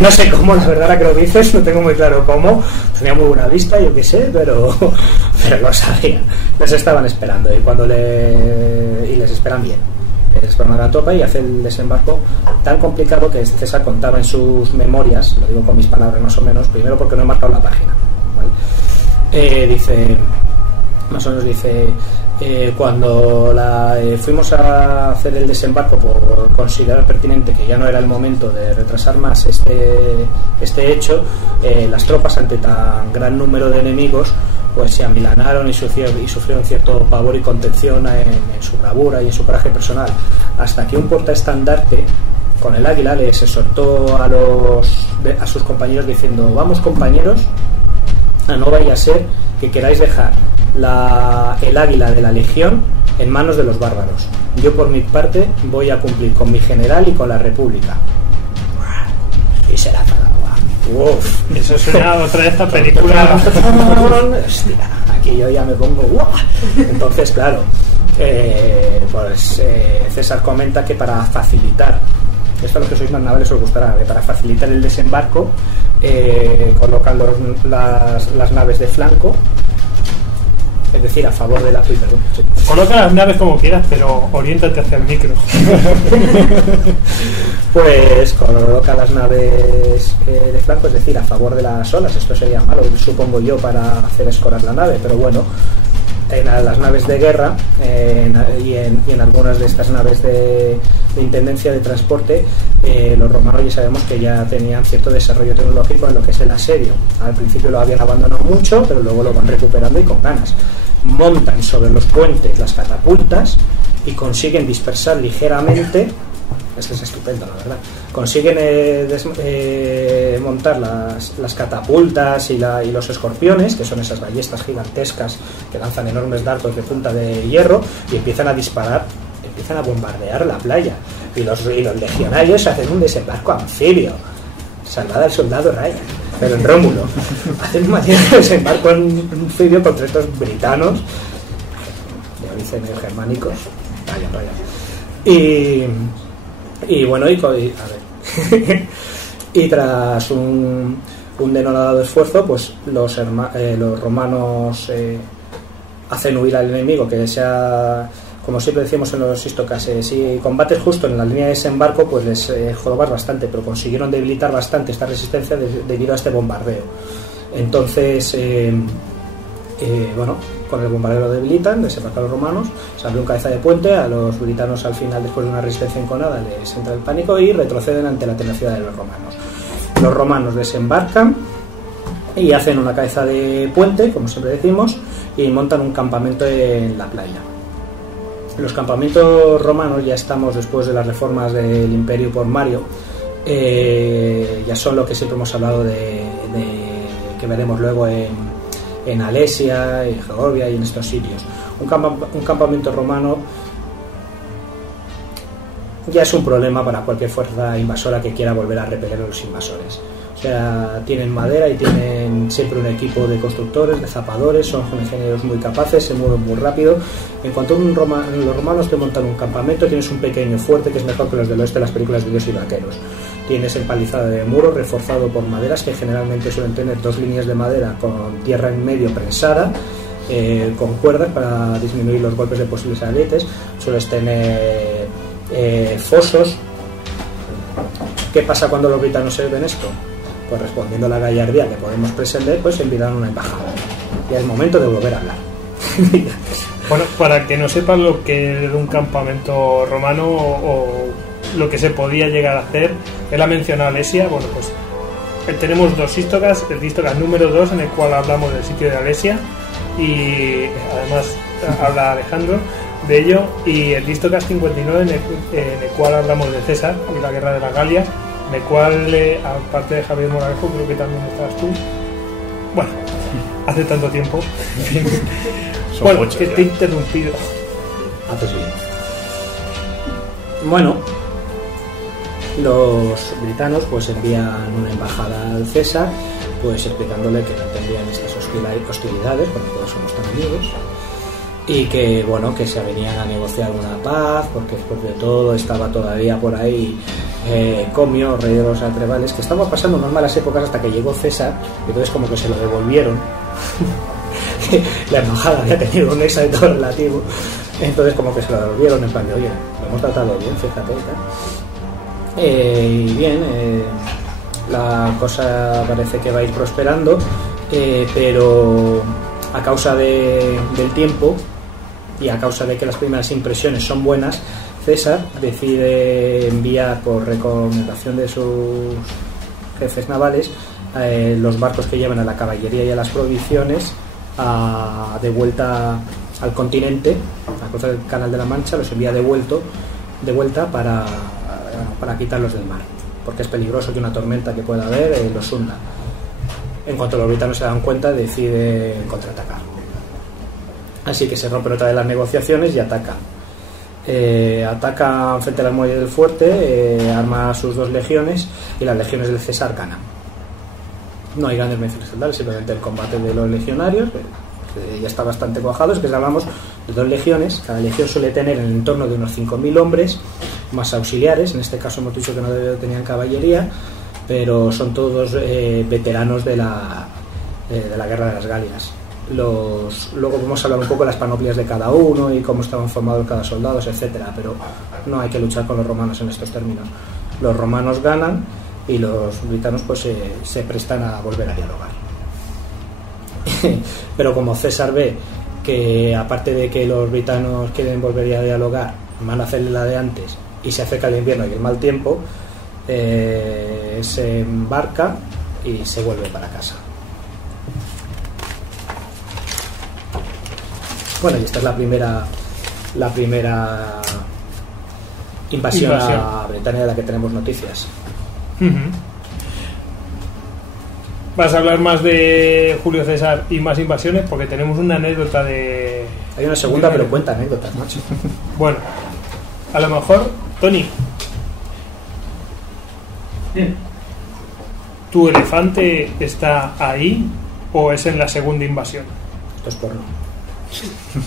No sé cómo, la verdad, que lo dices, no tengo muy claro cómo. Tenía muy buena vista, yo qué sé, pero lo sabían. Les estaban esperando y les esperan bien. Les esperan a la tropa y hace el desembarco tan complicado que César contaba en sus memorias, lo digo con mis palabras más o menos, primero porque no he marcado la página, ¿vale? Dice... Más o menos dice, Cuando fuimos a hacer el desembarco por considerar pertinente que ya no era el momento de retrasar más este hecho, las tropas, ante tan gran número de enemigos, pues se amilanaron y sufrieron cierto pavor y contención en su bravura y en su coraje personal, hasta que un portaestandarte con el águila les exhortó a sus compañeros diciendo: vamos, compañeros, no vaya a ser que queráis dejar el águila de la legión en manos de los bárbaros. Yo, por mi parte, voy a cumplir con mi general y con la república. Y será para uf. Eso suena otra de estas películas. Hostia, aquí yo ya me pongo entonces, claro, César comenta que para facilitar, esto a los que sois más navales os gustará, que para facilitar el desembarco colocan las naves de flanco, es decir, a favor de la... Perdón, sí. Coloca las naves como quieras, pero oriéntate hacia el micro. Pues coloca las naves de flanco, es decir, a favor de las olas. Esto sería malo, supongo yo, para hacer escorar la nave, pero bueno, en las naves de guerra y en algunas de estas naves de intendencia de transporte, los romanos ya sabemos que ya tenían cierto desarrollo tecnológico en lo que es el asedio. Al principio lo habían abandonado mucho, pero luego lo van recuperando y con ganas. Montan sobre los puentes las catapultas y consiguen dispersar ligeramente. Esto es estupendo, la verdad. Consiguen montar las catapultas y los escorpiones, que son esas ballestas gigantescas que lanzan enormes dardos de punta de hierro, y empiezan a disparar, empiezan a bombardear la playa. Y los legionarios hacen un desembarco anfibio. Salvada al soldado Ryan, pero en Rómulo. Hacen un desembarco anfibio contra estos britanos, ya dicen germánicos. Vaya. Y bueno, y tras un denodado esfuerzo, pues los romanos hacen huir al enemigo, que sea, como siempre decimos en los histocas, si combates justo en la línea de desembarco, pues les jorobas bastante, pero consiguieron debilitar bastante esta resistencia debido a este bombardeo. Entonces, bueno, con el bombardeo lo debilitan, desembarcan los romanos, se abre un cabeza de puente, a los britanos al final, después de una resistencia enconada, les entra el pánico y retroceden ante la tenacidad de los romanos. Los romanos desembarcan y hacen una cabeza de puente, como siempre decimos, y montan un campamento en la playa. Los campamentos romanos, ya estamos después de las reformas del Imperio por Mario, ya son lo que siempre hemos hablado que veremos luego en Alesia, en Georgia y en estos sitios. Un campamento romano ya es un problema para cualquier fuerza invasora que quiera volver a repeler a los invasores. O sea, tienen madera y tienen siempre un equipo de constructores, de zapadores, son ingenieros muy capaces, se mueven muy rápido. En cuanto a los romanos te montan un campamento, tienes un pequeño fuerte que es mejor que los del oeste de las películas de Dios y Vaqueros. Tienes empalizada de muros reforzado por maderas, que generalmente suelen tener 2 líneas de madera con tierra en medio prensada, con cuerdas para disminuir los golpes de posibles arietes. Sueles tener fosos. ¿Qué pasa cuando los britanos se ven esto? Pues respondiendo a la gallardía que podemos pretender, pues enviaron una embajada. Y es el momento de volver a hablar. Bueno, para que no sepan lo que era un campamento romano o lo que se podía llegar a hacer, él ha mencionado Alesia. Bueno, pues tenemos 2 histocas, el histocas número 2, en el cual hablamos del sitio de Alesia, y además habla Alejandro de ello, y el histocas 59, en el cual hablamos de César y la guerra de las Galias, en el cual, aparte de Javier Moravejo, creo que también estabas tú. Bueno, hace tanto tiempo. Bueno, muchos, que te he interrumpido. Haces bien. Bueno, los britanos pues envían una embajada al César, pues explicándole que no entendían estas hostilidades, porque todos somos tan amigos, y que bueno, que se venían a negociar una paz, porque después de todo estaba todavía por ahí Comio, rey de los Atrevales, que estaba pasando unas malas épocas hasta que llegó César, y entonces como que se lo devolvieron. La embajada había tenido un éxito relativo, entonces como que se lo devolvieron en plan de, oye, lo hemos tratado bien, fíjate y tal. Y bien, la cosa parece que va a ir prosperando, pero a causa del tiempo y a causa de que las primeras impresiones son buenas, César decide enviar por recomendación de sus jefes navales los barcos que llevan a la caballería y a las provisiones de vuelta al continente, a cruzar el Canal de la Mancha, los envía de vuelta para quitarlos del mar, porque es peligroso que una tormenta que pueda haber los hunda. En cuanto los britanos se dan cuenta, deciden contraatacar. Así que se rompen otra vez las negociaciones y atacan. Atacan frente a las murallas del fuerte, arma a sus 2 legiones y las legiones del César ganan. No hay grandes menciones centrales, simplemente el combate de los legionarios, que ya está bastante cuajado. Es que hablamos de 2 legiones, cada legión suele tener en el torno de unos 5.000 hombres, más auxiliares. En este caso hemos dicho que no tenían caballería, pero son todos veteranos de la Guerra de las Galias. Luego vamos a hablar un poco de las panoplias de cada uno y cómo estaban formados cada soldado, etcétera, pero no hay que luchar con los romanos en estos términos. Los romanos ganan y los britanos pues se prestan a volver a dialogar. Pero como César ve que, aparte de que los britanos quieren volver a dialogar, van a hacerle la de antes y se acerca el invierno y el mal tiempo, se embarca y se vuelve para casa. Bueno, y esta es la primera invasión a Bretaña de la que tenemos noticias. Vas a hablar más de Julio César y más invasiones, porque tenemos una anécdota de... Hay una segunda, pero cuenta anécdotas, macho. Bueno, a lo mejor, Tony, Bien. ¿tu elefante está ahí o es en la segunda invasión? Esto es porno.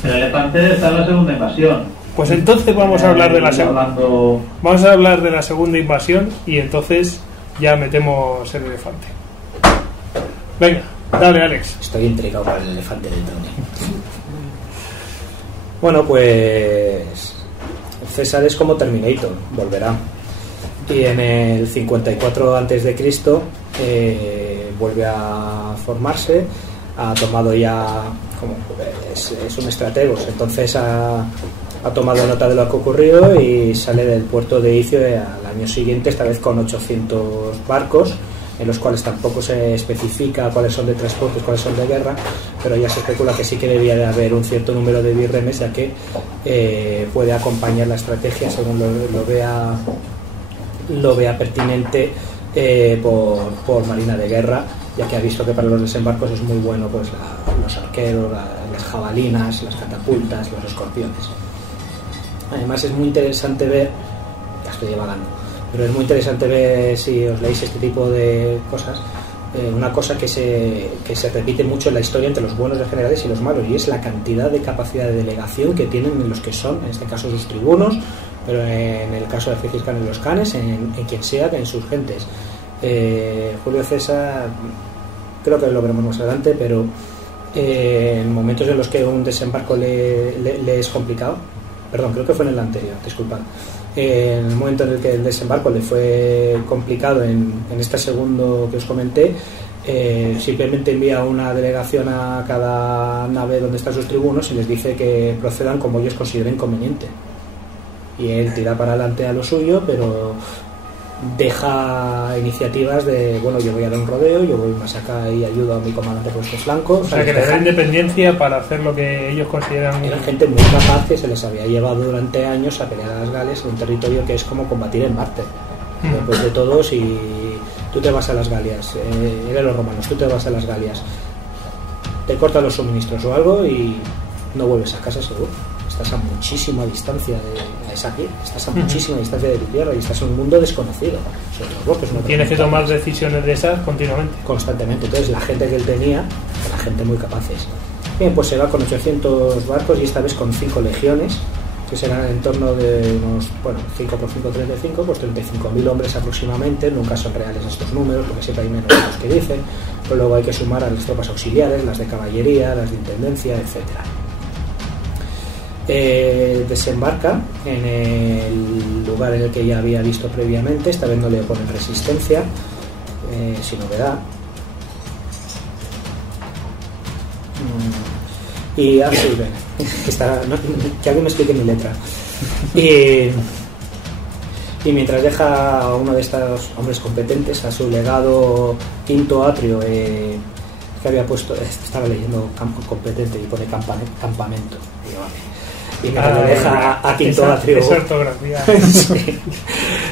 El elefante está en la segunda invasión. Pues entonces vamos a hablar de la hablando... Vamos a hablar de la segunda invasión y entonces ya metemos el elefante. Venga, dale, Alex. Estoy intrigado por el elefante del Tony. Bueno, pues César es como Terminator, volverá. Y en el 54 a.C. Vuelve a formarse, ha tomado ya, como es un estrategos, entonces ha tomado nota de lo que ha ocurrido y sale del puerto de Icio al año siguiente, esta vez con 800 barcos, en los cuales tampoco se especifica cuáles son de transportes, cuáles son de guerra, pero ya se especula que sí que debía de haber un cierto número de birremes, ya que puede acompañar la estrategia según lo vea pertinente por Marina de Guerra, ya que ha visto que para los desembarcos es muy bueno pues los arqueros, las jabalinas, las catapultas, los escorpiones. Además es muy interesante ver, ya estoy divagando, pero es muy interesante ver, si os leéis este tipo de cosas, una cosa que se repite mucho en la historia entre los buenos generales y los malos, y es la cantidad de capacidad de delegación que tienen en los que son, en este caso sus tribunos, pero en el caso de Gengis Khan en los Khanes, en quien sea, en sus gentes. Julio César, creo que lo veremos más adelante, pero en momentos en los que un desembarco le es complicado, perdón, creo que fue en el anterior, disculpad, en el momento en el que el desembarco le fue complicado en este segundo que os comenté, simplemente envía una delegación a cada nave donde están sus tribunos y les dice que procedan como ellos consideren conveniente, y él tira para adelante a lo suyo, pero deja iniciativas de, bueno, yo voy a dar un rodeo, yo voy más acá y ayudo a mi comandante por estos flancos. O sea, que les da independencia para hacer lo que ellos consideran. Era gente muy capaz que se les había llevado durante años a pelear a las Gales en un territorio que es como combatir en Marte. Después de todo, si tú te vas a las Galias, eran los romanos, tú te vas a las Galias, te cortan los suministros o algo y no vuelves a casa seguro. Estás a muchísima distancia estás a muchísima distancia de tu tierra y estás en un mundo desconocido. Tienes que tomar decisiones de esas continuamente. Constantemente. Entonces la gente que él tenía era gente muy capaces. Bien, pues se va con 800 barcos y esta vez con 5 legiones, que serán en torno de unos, 5 por 5, 35, pues 35.000 hombres aproximadamente. Nunca son reales estos números, porque siempre hay menos de los que dicen, pero luego hay que sumar a las tropas auxiliares, las de caballería, las de intendencia, etcétera. Desembarca en el lugar en el que ya había visto previamente, esta vez no le ponen resistencia, sin novedad. Y sí, que alguien me explique mi letra. Y mientras deja a uno de estos hombres competentes, a su legado quinto atrio, que había puesto, estaba leyendo campo competente y pone campamento. Digo, vale. Y mientras le deja a quinto atrio. Es ortografía. Sí.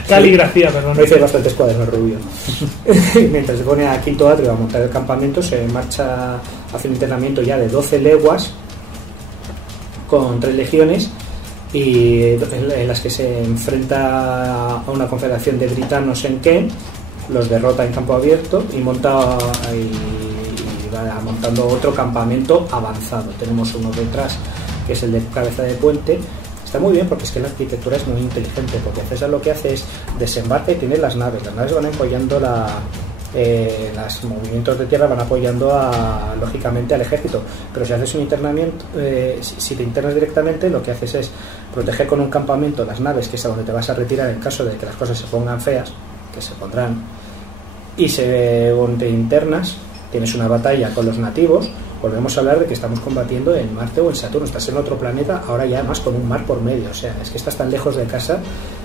Caligrafía, perdón. Me hice bastantes cuadernos rubio. Mientras se pone a quinto atrio a montar el campamento, se marcha hacia un internamiento ya de 12 leguas con 3 legiones, y en las que se enfrenta a una confederación de britanos en Kent, los derrota en campo abierto y va montando otro campamento avanzado. Tenemos uno detrás, que es el de cabeza de puente. Está muy bien porque es que la arquitectura es muy inteligente, porque César lo que hace es desembarca y tiene las naves van apoyando los movimientos de tierra van apoyando lógicamente al ejército, pero si haces un internamiento, si te internas directamente, lo que haces es proteger con un campamento las naves, que es a donde te vas a retirar en caso de que las cosas se pongan feas, que se pondrán, y según te internas tienes una batalla con los nativos. Volvemos a hablar de que estamos combatiendo en Marte o en Saturno, estás en otro planeta, ahora ya además con un mar por medio, o sea, es que estás tan lejos de casa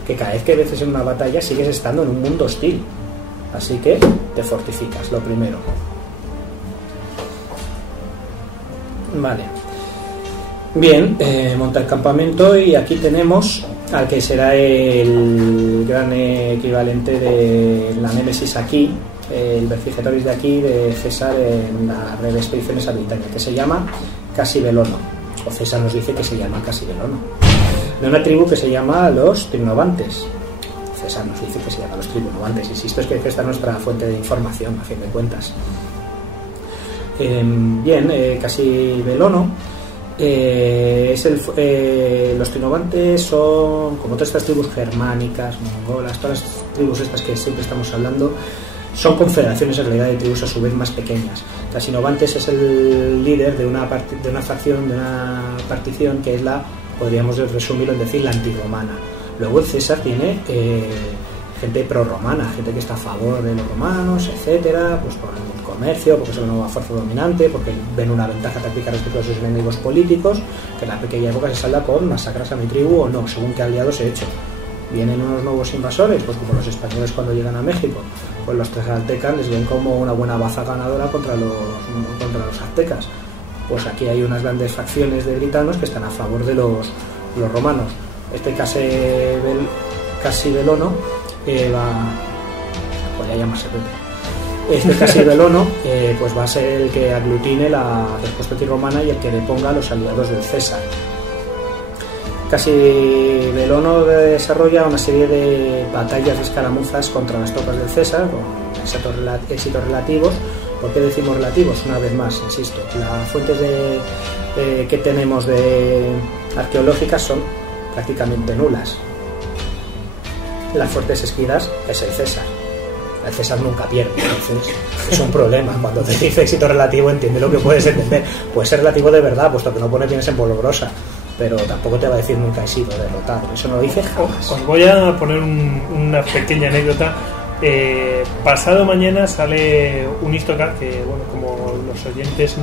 que cada vez que veces en una batalla sigues estando en un mundo hostil. Así que te fortificas, lo primero. Vale. Bien, monta el campamento, y aquí tenemos al que será el gran equivalente de la Némesis aquí, el Vercingetorix de aquí, de César en la red de expediciones a Britania, que se llama Casibelono, o César nos dice que se llama Casibelono, de una tribu que se llama los Trinovantes. César nos dice que se llama los Trinovantes. Insisto, es que esta es nuestra fuente de información, a fin de cuentas. Casibelono los Trinovantes son, como todas estas tribus germánicas, mongolas, todas las tribus estas que siempre estamos hablando, son confederaciones en realidad de tribus a su vez más pequeñas. Casinovantes es el líder de una facción, de una partición que es podríamos resumirlo en decir, la antirromana. Luego el César tiene gente prorromana, gente que está a favor de los romanos, etcétera, pues por el comercio, porque son una nueva fuerza dominante, porque ven una ventaja táctica respecto a sus enemigos políticos, que en la pequeña época se salda con masacras a mi tribu o no, según qué aliados he hecho. Vienen unos nuevos invasores, pues como los españoles cuando llegan a México, pues los tlaxcaltecas les ven como una buena baza ganadora contra los aztecas. Pues aquí hay unas grandes facciones de britanos que están a favor de los romanos. Este Casibelono pues ya llamarse Pepe. Este Casibelono pues va a ser el que aglutine la respuesta antirromana y el que deponga a los aliados del César. Casibelono desarrolla una serie de batallas y escaramuzas contra las tropas del César con éxitos relativos. ¿Por qué decimos relativos? Una vez más, insisto, las fuentes que tenemos de arqueológicas son prácticamente nulas. Las fuertes escritas es el César. El César nunca pierde, entonces es un problema. Cuando te dice éxito relativo, entiende lo que puedes entender. Puede ser relativo de verdad, puesto que no pone tienes en polvorosa, pero tampoco te va a decir nunca he sido derrotado. Eso no lo dice jamás. Os voy a poner una pequeña anécdota. Pasado mañana sale un Histocast que, bueno, como los oyentes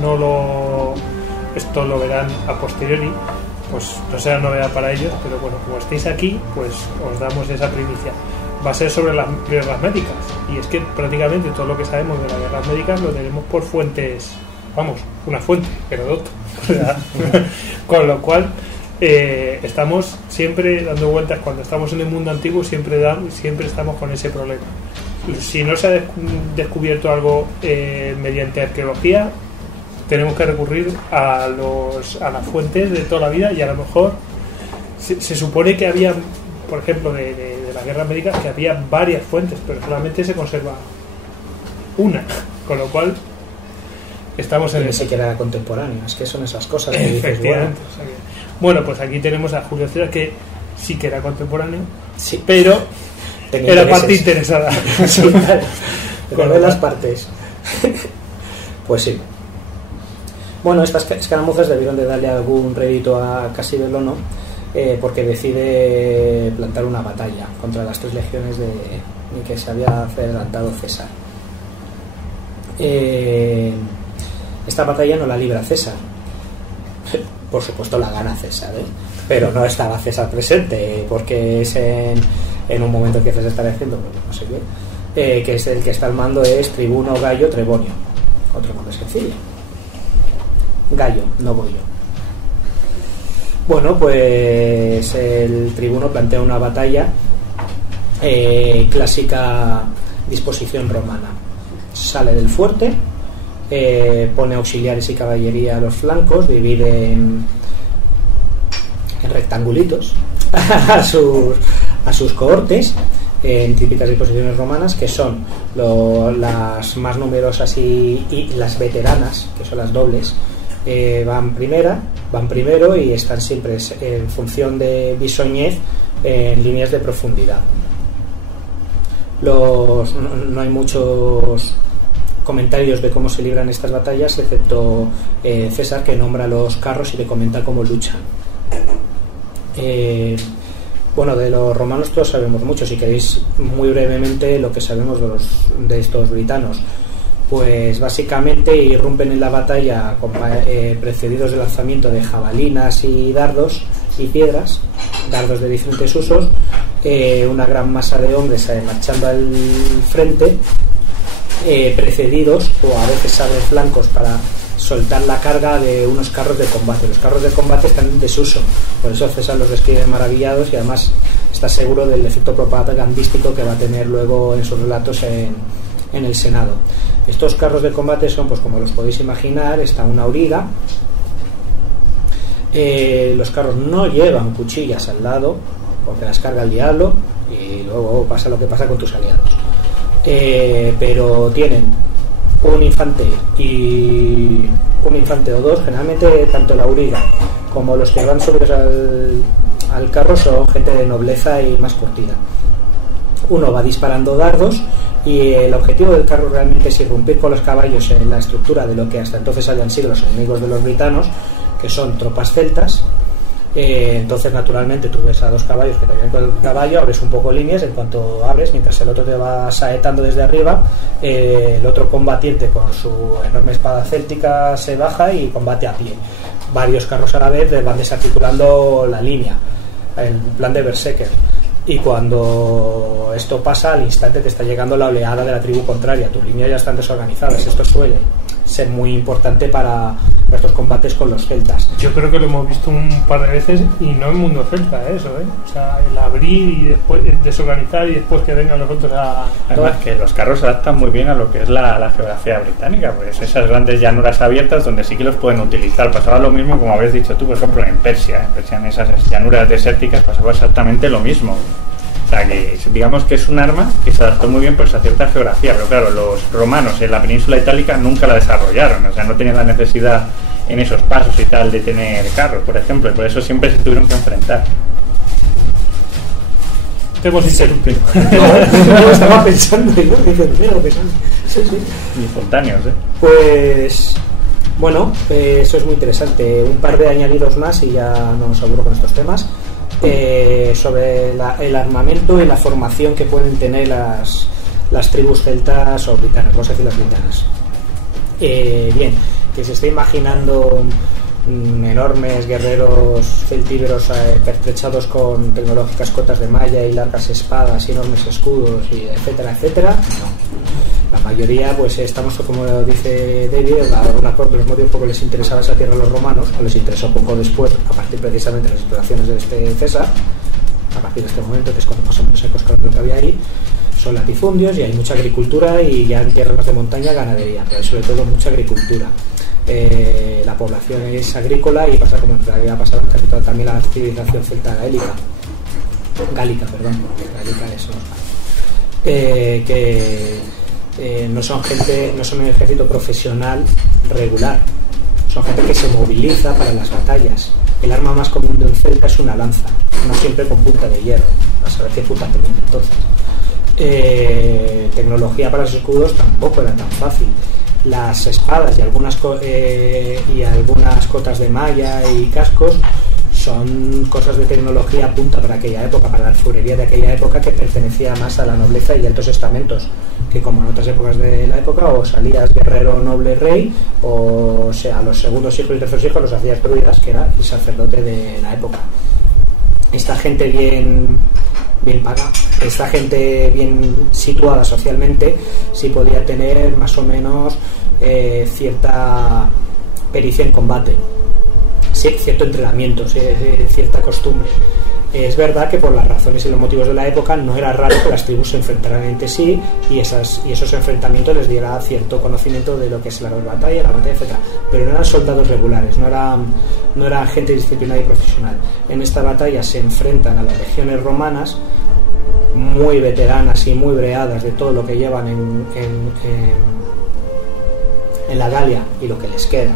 esto lo verán a posteriori, pues no será novedad para ellos, pero bueno, como estáis aquí, pues os damos esa primicia. Va a ser sobre las guerras médicas, y es que prácticamente todo lo que sabemos de las guerras médicas lo tenemos por fuentes, una fuente, Heródoto. Con lo cual estamos siempre dando vueltas. Cuando estamos en el mundo antiguo siempre estamos con ese problema. Si no se ha descubierto algo mediante arqueología, tenemos que recurrir a las fuentes de toda la vida, y a lo mejor se supone que había, por ejemplo, de las guerras médicas, que había varias fuentes, pero solamente se conserva una, con lo cual estamos en ni siquiera contemporáneo. Es que son esas cosas que dices, bueno, pues aquí tenemos a Julio César, que sí que era contemporáneo, sí, pero tenía era parte interesada. Sí, claro. Con las partes. Pues sí. Bueno, estas escaramuzas debieron de darle algún rédito a Casibelono, porque decide plantar una batalla contra las 3 legiones que se había adelantado César. Esta batalla no la libra César. por supuesto la gana César, pero no estaba César presente, porque es en un momento que César está haciendo, no sé qué, que es el que está al mando, es Tribuno Gallo Trebonio, otro nombre sencillo, Gallo, no Goyo. Bueno, pues el tribuno plantea una batalla clásica disposición romana. Sale del fuerte, pone auxiliares y caballería a los flancos, divide en rectangulitos a sus cohortes, en típicas disposiciones romanas, que son las más numerosas y las veteranas, que son las dobles, van primero y están siempre en función de bisoñez en líneas de profundidad. No hay muchos comentarios de cómo se libran estas batallas, excepto César, que nombra los carros y le comenta cómo luchan. Bueno, de los romanos todos sabemos mucho. Si queréis muy brevemente lo que sabemos de estos britanos, pues básicamente irrumpen en la batalla precedidos del lanzamiento de jabalinas y dardos y piedras, dardos de diferentes usos, una gran masa de hombres marchando al frente, precedidos o a veces abre flancos para soltar la carga de unos carros de combate. Los carros de combate están en desuso, por eso César los describe maravillados, y además está seguro del efecto propagandístico que va a tener luego en sus relatos en el Senado. Estos carros de combate son, pues como los podéis imaginar, está una auriga. Los carros no llevan cuchillas al lado porque las carga el diablo y luego pasa lo que pasa con tus aliados, pero tienen un infante o dos. Generalmente tanto la auriga como los que van subidos al carro son gente de nobleza y más curtida. Uno va disparando dardos y el objetivo del carro realmente es irrumpir con los caballos en la estructura de lo que hasta entonces habían sido los enemigos de los britanos, que son tropas celtas. Entonces naturalmente tú ves a dos caballos que te vienen con el caballo, abres un poco líneas, en cuanto abres, mientras el otro te va saetando desde arriba, el otro combatiente con su enorme espada céltica se baja y combate a pie. Varios carros a la vez van desarticulando la línea, el plan de Berserker. Y cuando esto pasa, al instante te está llegando la oleada de la tribu contraria. Tu línea ya están desorganizadas. Esto suele ser muy importante para estos combates con los celtas. Yo creo que lo hemos visto un par de veces y no en mundo celta, eso, O sea, el abrir y después desorganizar y después que vengan los otros a... Además que los carros se adaptan muy bien a lo que es la geografía británica, pues esas grandes llanuras abiertas donde sí que los pueden utilizar. Pasaba lo mismo, como habéis dicho tú, por ejemplo, en Persia en esas llanuras desérticas pasaba exactamente lo mismo. O sea, que digamos que es un arma que se adaptó muy bien por esa cierta geografía, pero claro, los romanos en la península itálica nunca la desarrollaron, o sea, no tenían la necesidad en esos pasos y tal de tener carros, por ejemplo, y por eso siempre se tuvieron que enfrentar. Te hemos interrumpido. No, estaba pensando, ¿no? Sí. Y espontáneos, Pues bueno, eso es muy interesante. Un par de añadidos más y ya no os aburro con estos temas. Sobre el armamento y la formación que pueden tener las tribus celtas o britanas, vamos a decir las britanas. Bien, que se está imaginando enormes guerreros celtíberos pertrechados con tecnológicas cotas de malla y largas espadas y enormes escudos y etcétera, etcétera. No. La mayoría, pues estamos, como dice David, una de los motivos por los que les interesaba esa tierra a los romanos, o les interesó poco después, a partir precisamente de las exploraciones de este César, a partir de este momento, que es cuando más o menos se coscaron lo que había ahí, son latifundios y hay mucha agricultura, y ya en tierras de montaña ganadería, pero sobre todo mucha agricultura. La población es agrícola y pasa como en realidad ha pasado en casi toda también la civilización celta gálica, no son un ejército profesional regular, son gente que se moviliza para las batallas. El arma más común de un celta es una lanza, no siempre con punta de hierro, a saber qué punta tenía entonces. Tecnología para los escudos tampoco era tan fácil. Las espadas y algunas cotas de malla y cascos son cosas de tecnología punta para aquella época, para la alfarería de aquella época, que pertenecía más a la nobleza y altos estamentos, que como en otras épocas de la época o salías guerrero, noble, rey, o sea, los segundos hijos y terceros hijos los hacías druidas, que era el sacerdote de la época. Esta gente bien paga, esta gente bien situada socialmente, sí podía tener más o menos cierta pericia en combate, cierto entrenamiento, cierta costumbre. Es verdad que por las razones y los motivos de la época no era raro que las tribus se enfrentaran entre sí y esos enfrentamientos les diera cierto conocimiento de lo que es la batalla, etc. Pero no eran soldados regulares, no eran gente disciplinaria y profesional. En esta batalla se enfrentan a las legiones romanas, muy veteranas y muy breadas de todo lo que llevan en la Galia y lo que les queda,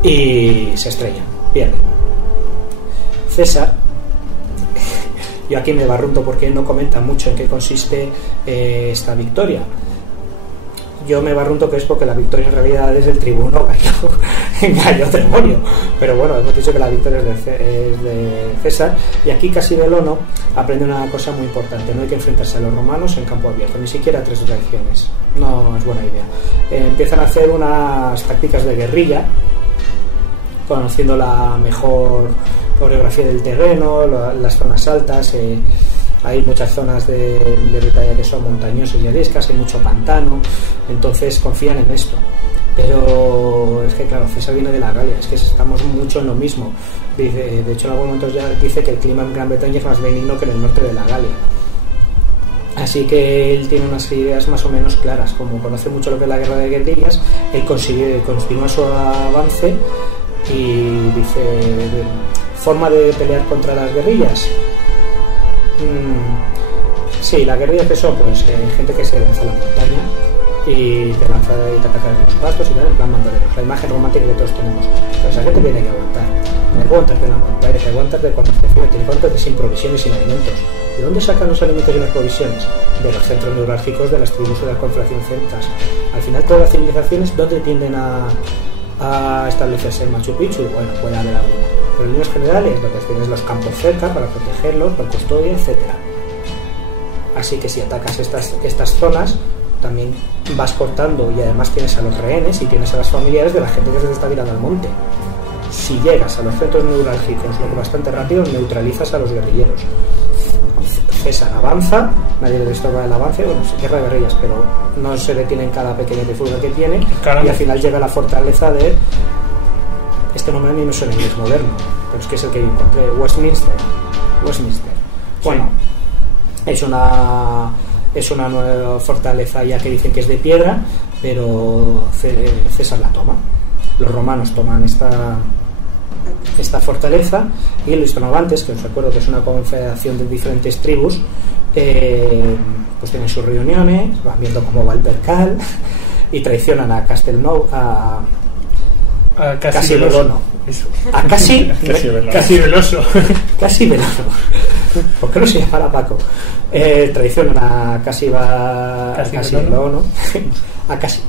y se estrellan, pierden. César, yo aquí me barrunto porque no comenta mucho en qué consiste esta victoria. Yo me barrunto que es porque la victoria en realidad es del tribuno Gallo Tremonio, pero bueno, hemos dicho que la victoria es de César. Y aquí Casibelono aprende una cosa muy importante: no hay que enfrentarse a los romanos en campo abierto, ni siquiera a 3 regiones, no es buena idea. Empiezan a hacer unas tácticas de guerrilla, conociendo la mejor orografía del terreno, las zonas altas. Hay muchas zonas de Bretaña que son montañosas y ariscas, hay mucho pantano, entonces confían en esto. Pero es que claro, César viene de la Galia, es que estamos mucho en lo mismo. De hecho en algunos momentos ya dice que el clima en Gran Bretaña es más benigno que en el norte de la Galia. Así que él tiene unas ideas más o menos claras. Como conoce mucho lo que es la guerra de guerrillas, él continúa su avance y dice: ¿forma de pelear contra las guerrillas? Sí, las guerrillas que son, pues gente que se lanza a la montaña y te lanza y te ataca en los pastos y tal, en plan bandoleros, la imagen romántica que todos tenemos. Pero esa gente tiene que aguantar, tiene que aguantar de una montaña, tiene que aguantar de cuando se fue, tiene que aguantar de sin provisiones y sin alimentos. ¿De dónde sacan los alimentos y las provisiones? De los centros neurálgicos de las tribus de la Confederación Celtas. Al final todas las civilizaciones, ¿dónde tienden a establecerse? En Machu Picchu, bueno, puede haber alguna, pero en líneas generales lo que tienes los campos cerca para protegerlos, para custodia, etcétera. Así que si atacas estas zonas, también vas cortando, y además tienes a los rehenes y tienes a las familiares de la gente que se está tirando al monte. Si llegas a los centros neurálgicos lo que bastante rápido, neutralizas a los guerrilleros. César avanza, nadie le estorba el avance, bueno, es guerra de guerrillas, pero no se detiene en cada pequeña trifulga que tiene. Caramba. Y al final llega a la fortaleza de... Este nombre a mí no suena inglés moderno, pero es que es el que encontré, Westminster. Bueno, sí. Es una nueva fortaleza ya que dicen que es de piedra, pero César la toma. Los romanos toman esta fortaleza, y los hispanohablantes, que os recuerdo que es una confederación de diferentes tribus, pues tienen sus reuniones, van viendo cómo va el percal y traicionan a Casibelono. A Casibeloso. ¿Por qué no se llama Paco? Traicionan a Casibelono. A Casi.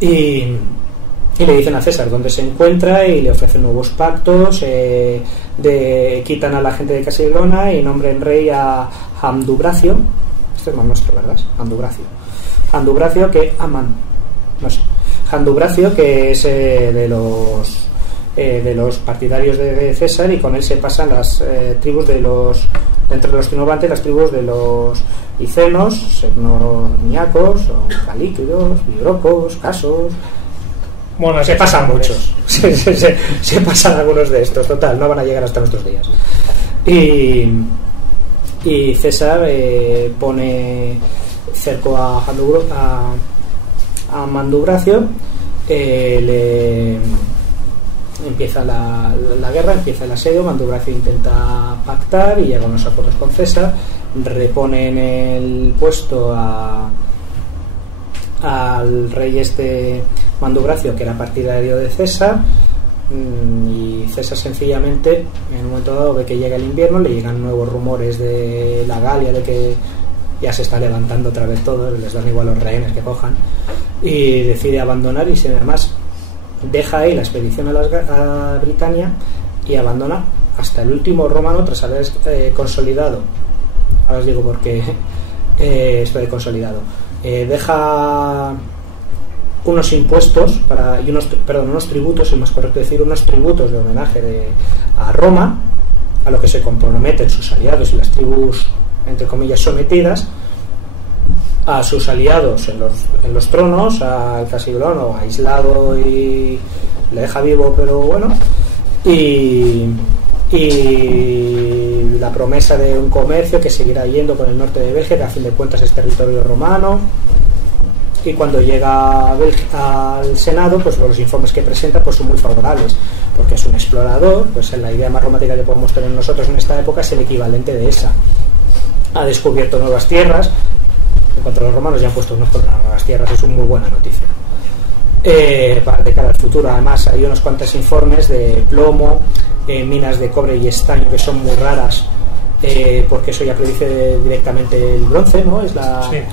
Y le dicen a César dónde se encuentra y le ofrecen nuevos pactos. Quitan a la gente de Casibelono y nombren rey a Hamdubracio. Este es más nuestro, ¿verdad? Hamdubracio que Aman. No sé. Hamdubracio, que es de los partidarios de César, y con él se pasan las tribus dentro de los trinobantes, las tribus de los icenos, segnoníacos, calíquidos, vibrocos, casos. Bueno, se pasan muchos. Se pasan algunos de estos, total, no van a llegar hasta nuestros días. Y César pone cerco a Mandubracio, empieza la guerra, empieza el asedio. Mandubracio intenta pactar y llega a unos acuerdos con César, reponen el puesto al rey Mandubracio, que era partidario de César, y César sencillamente en un momento dado ve que llega el invierno, le llegan nuevos rumores de la Galia, de que ya se está levantando otra vez todo, les dan igual los rehenes que cojan, y decide abandonar, y sin además deja ahí la expedición a Britania y abandona hasta el último romano, tras haber consolidado, ahora os digo por qué esto de consolidado, deja unos impuestos unos tributos, es más correcto decir, unos tributos de homenaje a Roma, a lo que se comprometen sus aliados y las tribus, entre comillas, sometidas, a sus aliados en los tronos, al Casiglón, aislado y le deja vivo, pero bueno, y la promesa de un comercio que seguirá yendo con el norte de Bélgica, que a fin de cuentas es territorio romano. Y cuando llega al Senado, pues los informes que presenta pues son muy favorables, porque es un explorador, pues la idea más romántica que podemos tener nosotros en esta época es el equivalente de esa. Ha descubierto nuevas tierras. En cuanto a los romanos, ya han puesto unos contra nuevas tierras, es una muy buena noticia. De cara al futuro, además, hay unos cuantos informes de plomo, minas de cobre y estaño que son muy raras, porque eso ya predice directamente el bronce, ¿no? Es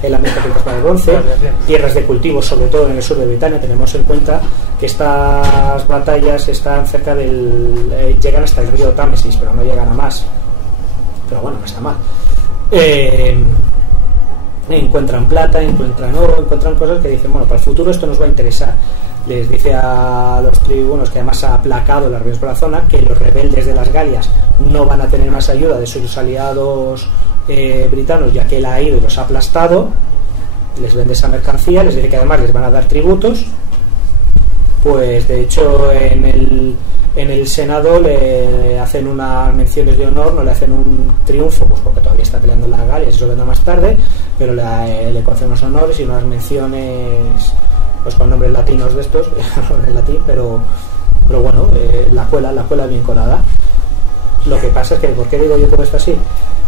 el ambiente que pasa el bronce. Tierras de cultivo, sobre todo en el sur de Britania. Tenemos en cuenta que estas batallas están cerca llegan hasta el río Támesis, pero no llegan a más. Pero bueno, no está mal. Encuentran plata, encuentran oro, encuentran cosas que dicen, bueno, para el futuro esto nos va a interesar. Les dice a los tribunos, que además ha aplacado las rebeliones por la zona, que los rebeldes de las Galias no van a tener más ayuda de sus aliados britanos, ya que él ha ido y los ha aplastado. Les vende esa mercancía, les dice que además les van a dar tributos. Pues de hecho en el Senado le hacen unas menciones de honor, no le hacen un triunfo, pues porque todavía está peleando las Galias, eso vendrá más tarde, pero le conceden unos honores y unas menciones, pues con nombres latinos de estos, en latín, pero bueno, la cuela bien colada. Lo que pasa es que, ¿por qué digo yo todo esto así?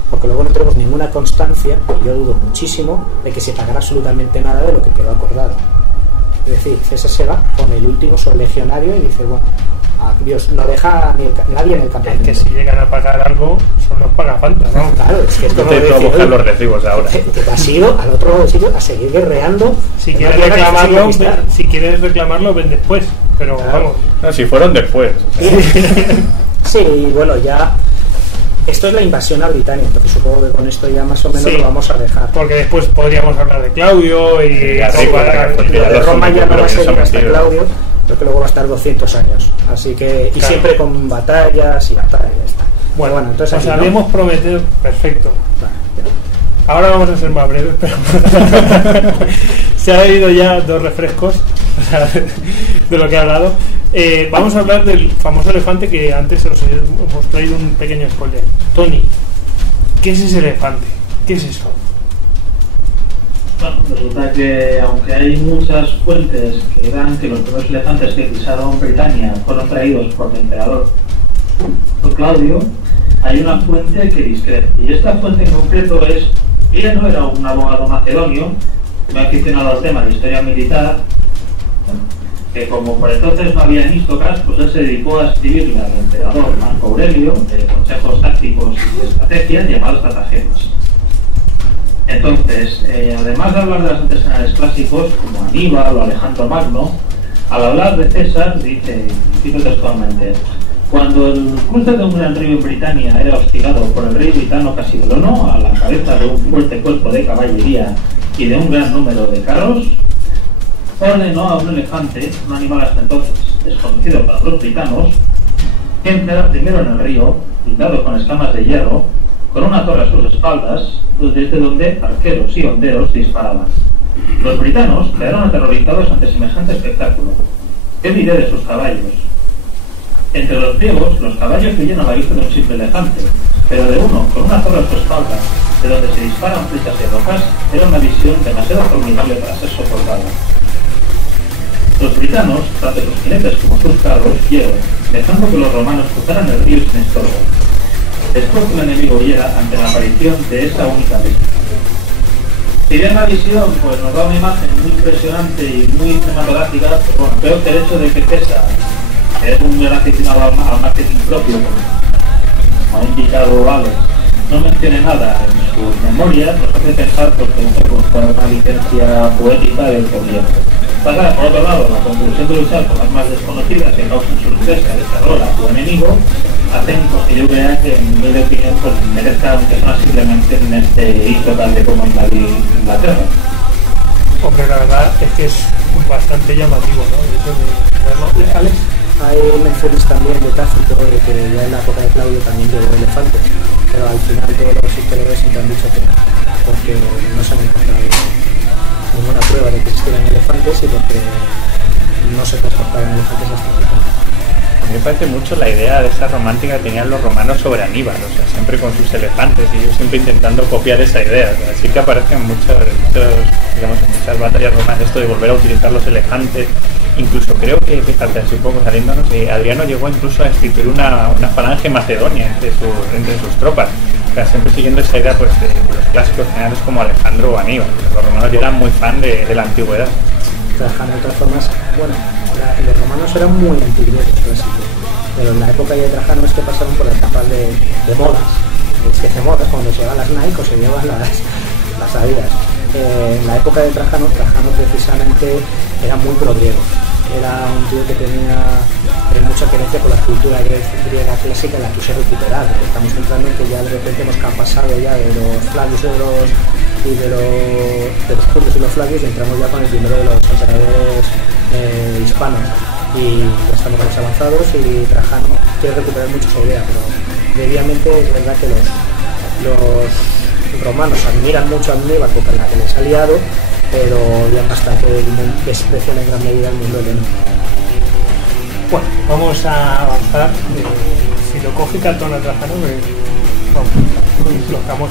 Porque luego no tenemos ninguna constancia, y yo dudo muchísimo, de que se pagara absolutamente nada de lo que quedó acordado. Es decir, César se va con el último legionario y dice, bueno, adiós, no deja nadie en el campamento. Es que si llegan a pagar algo, son los pagafantas, ¿no? Claro, es que esto no te buscar los recibos ahora. Te has ido al otro sitio a seguir guerreando. Si quieres reclamarlo, ven después. Pero claro, vamos. No, si fueron después. O sea. Sí, bueno, ya. Esto es la invasión a Britania, entonces supongo que con esto ya más o menos lo vamos a dejar. Porque después podríamos hablar de Claudio y de Roma ya no va a seguir hasta Claudio, creo que luego va a estar 200 años. Así que, y claro, siempre con batallas y batallas. Bueno, entonces os habíamos prometido, perfecto. Vale, ahora vamos a ser más breves, pero se ha bebido ya 2 refrescos de lo que he hablado. Vamos a hablar del famoso elefante que antes os hemos traído un pequeño spoiler. Tony, ¿qué es ese elefante? ¿Qué es eso? Bueno, resulta que aunque hay muchas fuentes que dan que los primeros elefantes que pisaron Britania fueron traídos por el emperador Claudio, hay una fuente que discrepa. Y esta fuente en concreto ella no era un abogado macedonio, muy aficionado al tema de historia militar, que como por entonces no había Anístocas, pues él se dedicó a escribirle al emperador Marco Aurelio consejos tácticos y estrategias llamados estratagemas. Entonces, además de hablar de los antecesores clásicos como Aníbal o Alejandro Magno, al hablar de César dice, cito textualmente: cuando el cruce de un gran río en Britania era hostigado por el rey britano Casildono a la cabeza de un fuerte cuerpo de caballería y de un gran número de carros, ordenó a un elefante, un animal hasta entonces desconocido para los britanos, que entrara primero en el río, blindado con escamas de hierro, con una torre a sus espaldas, desde donde arqueros y honderos disparaban. Los britanos quedaron aterrorizados ante semejante espectáculo. ¿Qué diré de sus caballos? Entre los griegos, los caballos huyen a la vista de un simple elefante, pero de uno con una torre a su espalda, de donde se disparan flechas y rocas, era una visión demasiado formidable para ser soportada. Los britanos, tanto sus jinetes como sus carros, huyeron, dejando que los romanos cruzaran el río sin estorbo. Después que el enemigo huyera ante la aparición de esa única vista. Si bien la visión pues, nos da una imagen muy impresionante y muy cinematográfica, pues bueno, creo que el hecho de que César es un gran aficionado al marketing propio, como ha indicado Alex, no mencione nada en sus memorias, nos hace pensar pues, que fue una licencia poética del gobierno. Pasa, por otro lado, la conclusión de luchar con armas desconocidas que causan sorpresa, terror a tu enemigo, hacen que yo crea que, en mi opinión, pues merezca un personaje simplemente en este hito tal de como invadir Inglaterra. Hombre, la verdad es que es bastante llamativo, ¿no? Eso de verlo. ¿Alex? Hay menciones también de Tácito de que ya en la época de Claudio también llevó elefantes, pero al final todos los historiadores siempre han dicho que no, porque no se han encontrado ninguna prueba de que existieran elefantes y porque no se transportaban elefantes hasta el final. A mí me parece mucho la idea de esa romántica que tenían los romanos sobre Aníbal, o sea, siempre con sus elefantes y ellos siempre intentando copiar esa idea. O sea, sí que aparece en muchas batallas romanas esto de volver a utilizar los elefantes. Incluso creo que, fíjate, así un poco saliéndonos, Adriano llegó incluso a instituir una falange macedonia entre sus tropas. O sea, siempre siguiendo esa idea pues, de los clásicos generales como Alejandro o Aníbal. Los romanos ya eran muy fan de la antigüedad. Trabajando de todas formas, bueno, los romanos eran muy antiguos clásicos, pero en la época de Trajano es que pasaron por etapas de modas. Es que se modas cuando se llevan las Nike o se llevan las Adidas. En la época de Trajano precisamente era muy pro-griego. Era un tío que tenía mucha querencia con la cultura griega clásica en la que se recuperar. Estamos entrando en que ya de repente hemos pasado ya de los Flavios de los Julios y los Flavios y entramos ya con el primero de los emperadores hispanos y ya estamos más avanzados y Trajano quiere recuperar mucho esa idea, pero previamente es verdad que los romanos admiran mucho a Aníbal porque es la que les ha liado, pero ya bastante desprecian en gran medida el mundo helénico. Bueno, vamos a avanzar. Si lo coge Catón a Trajano, vamos, lo damos.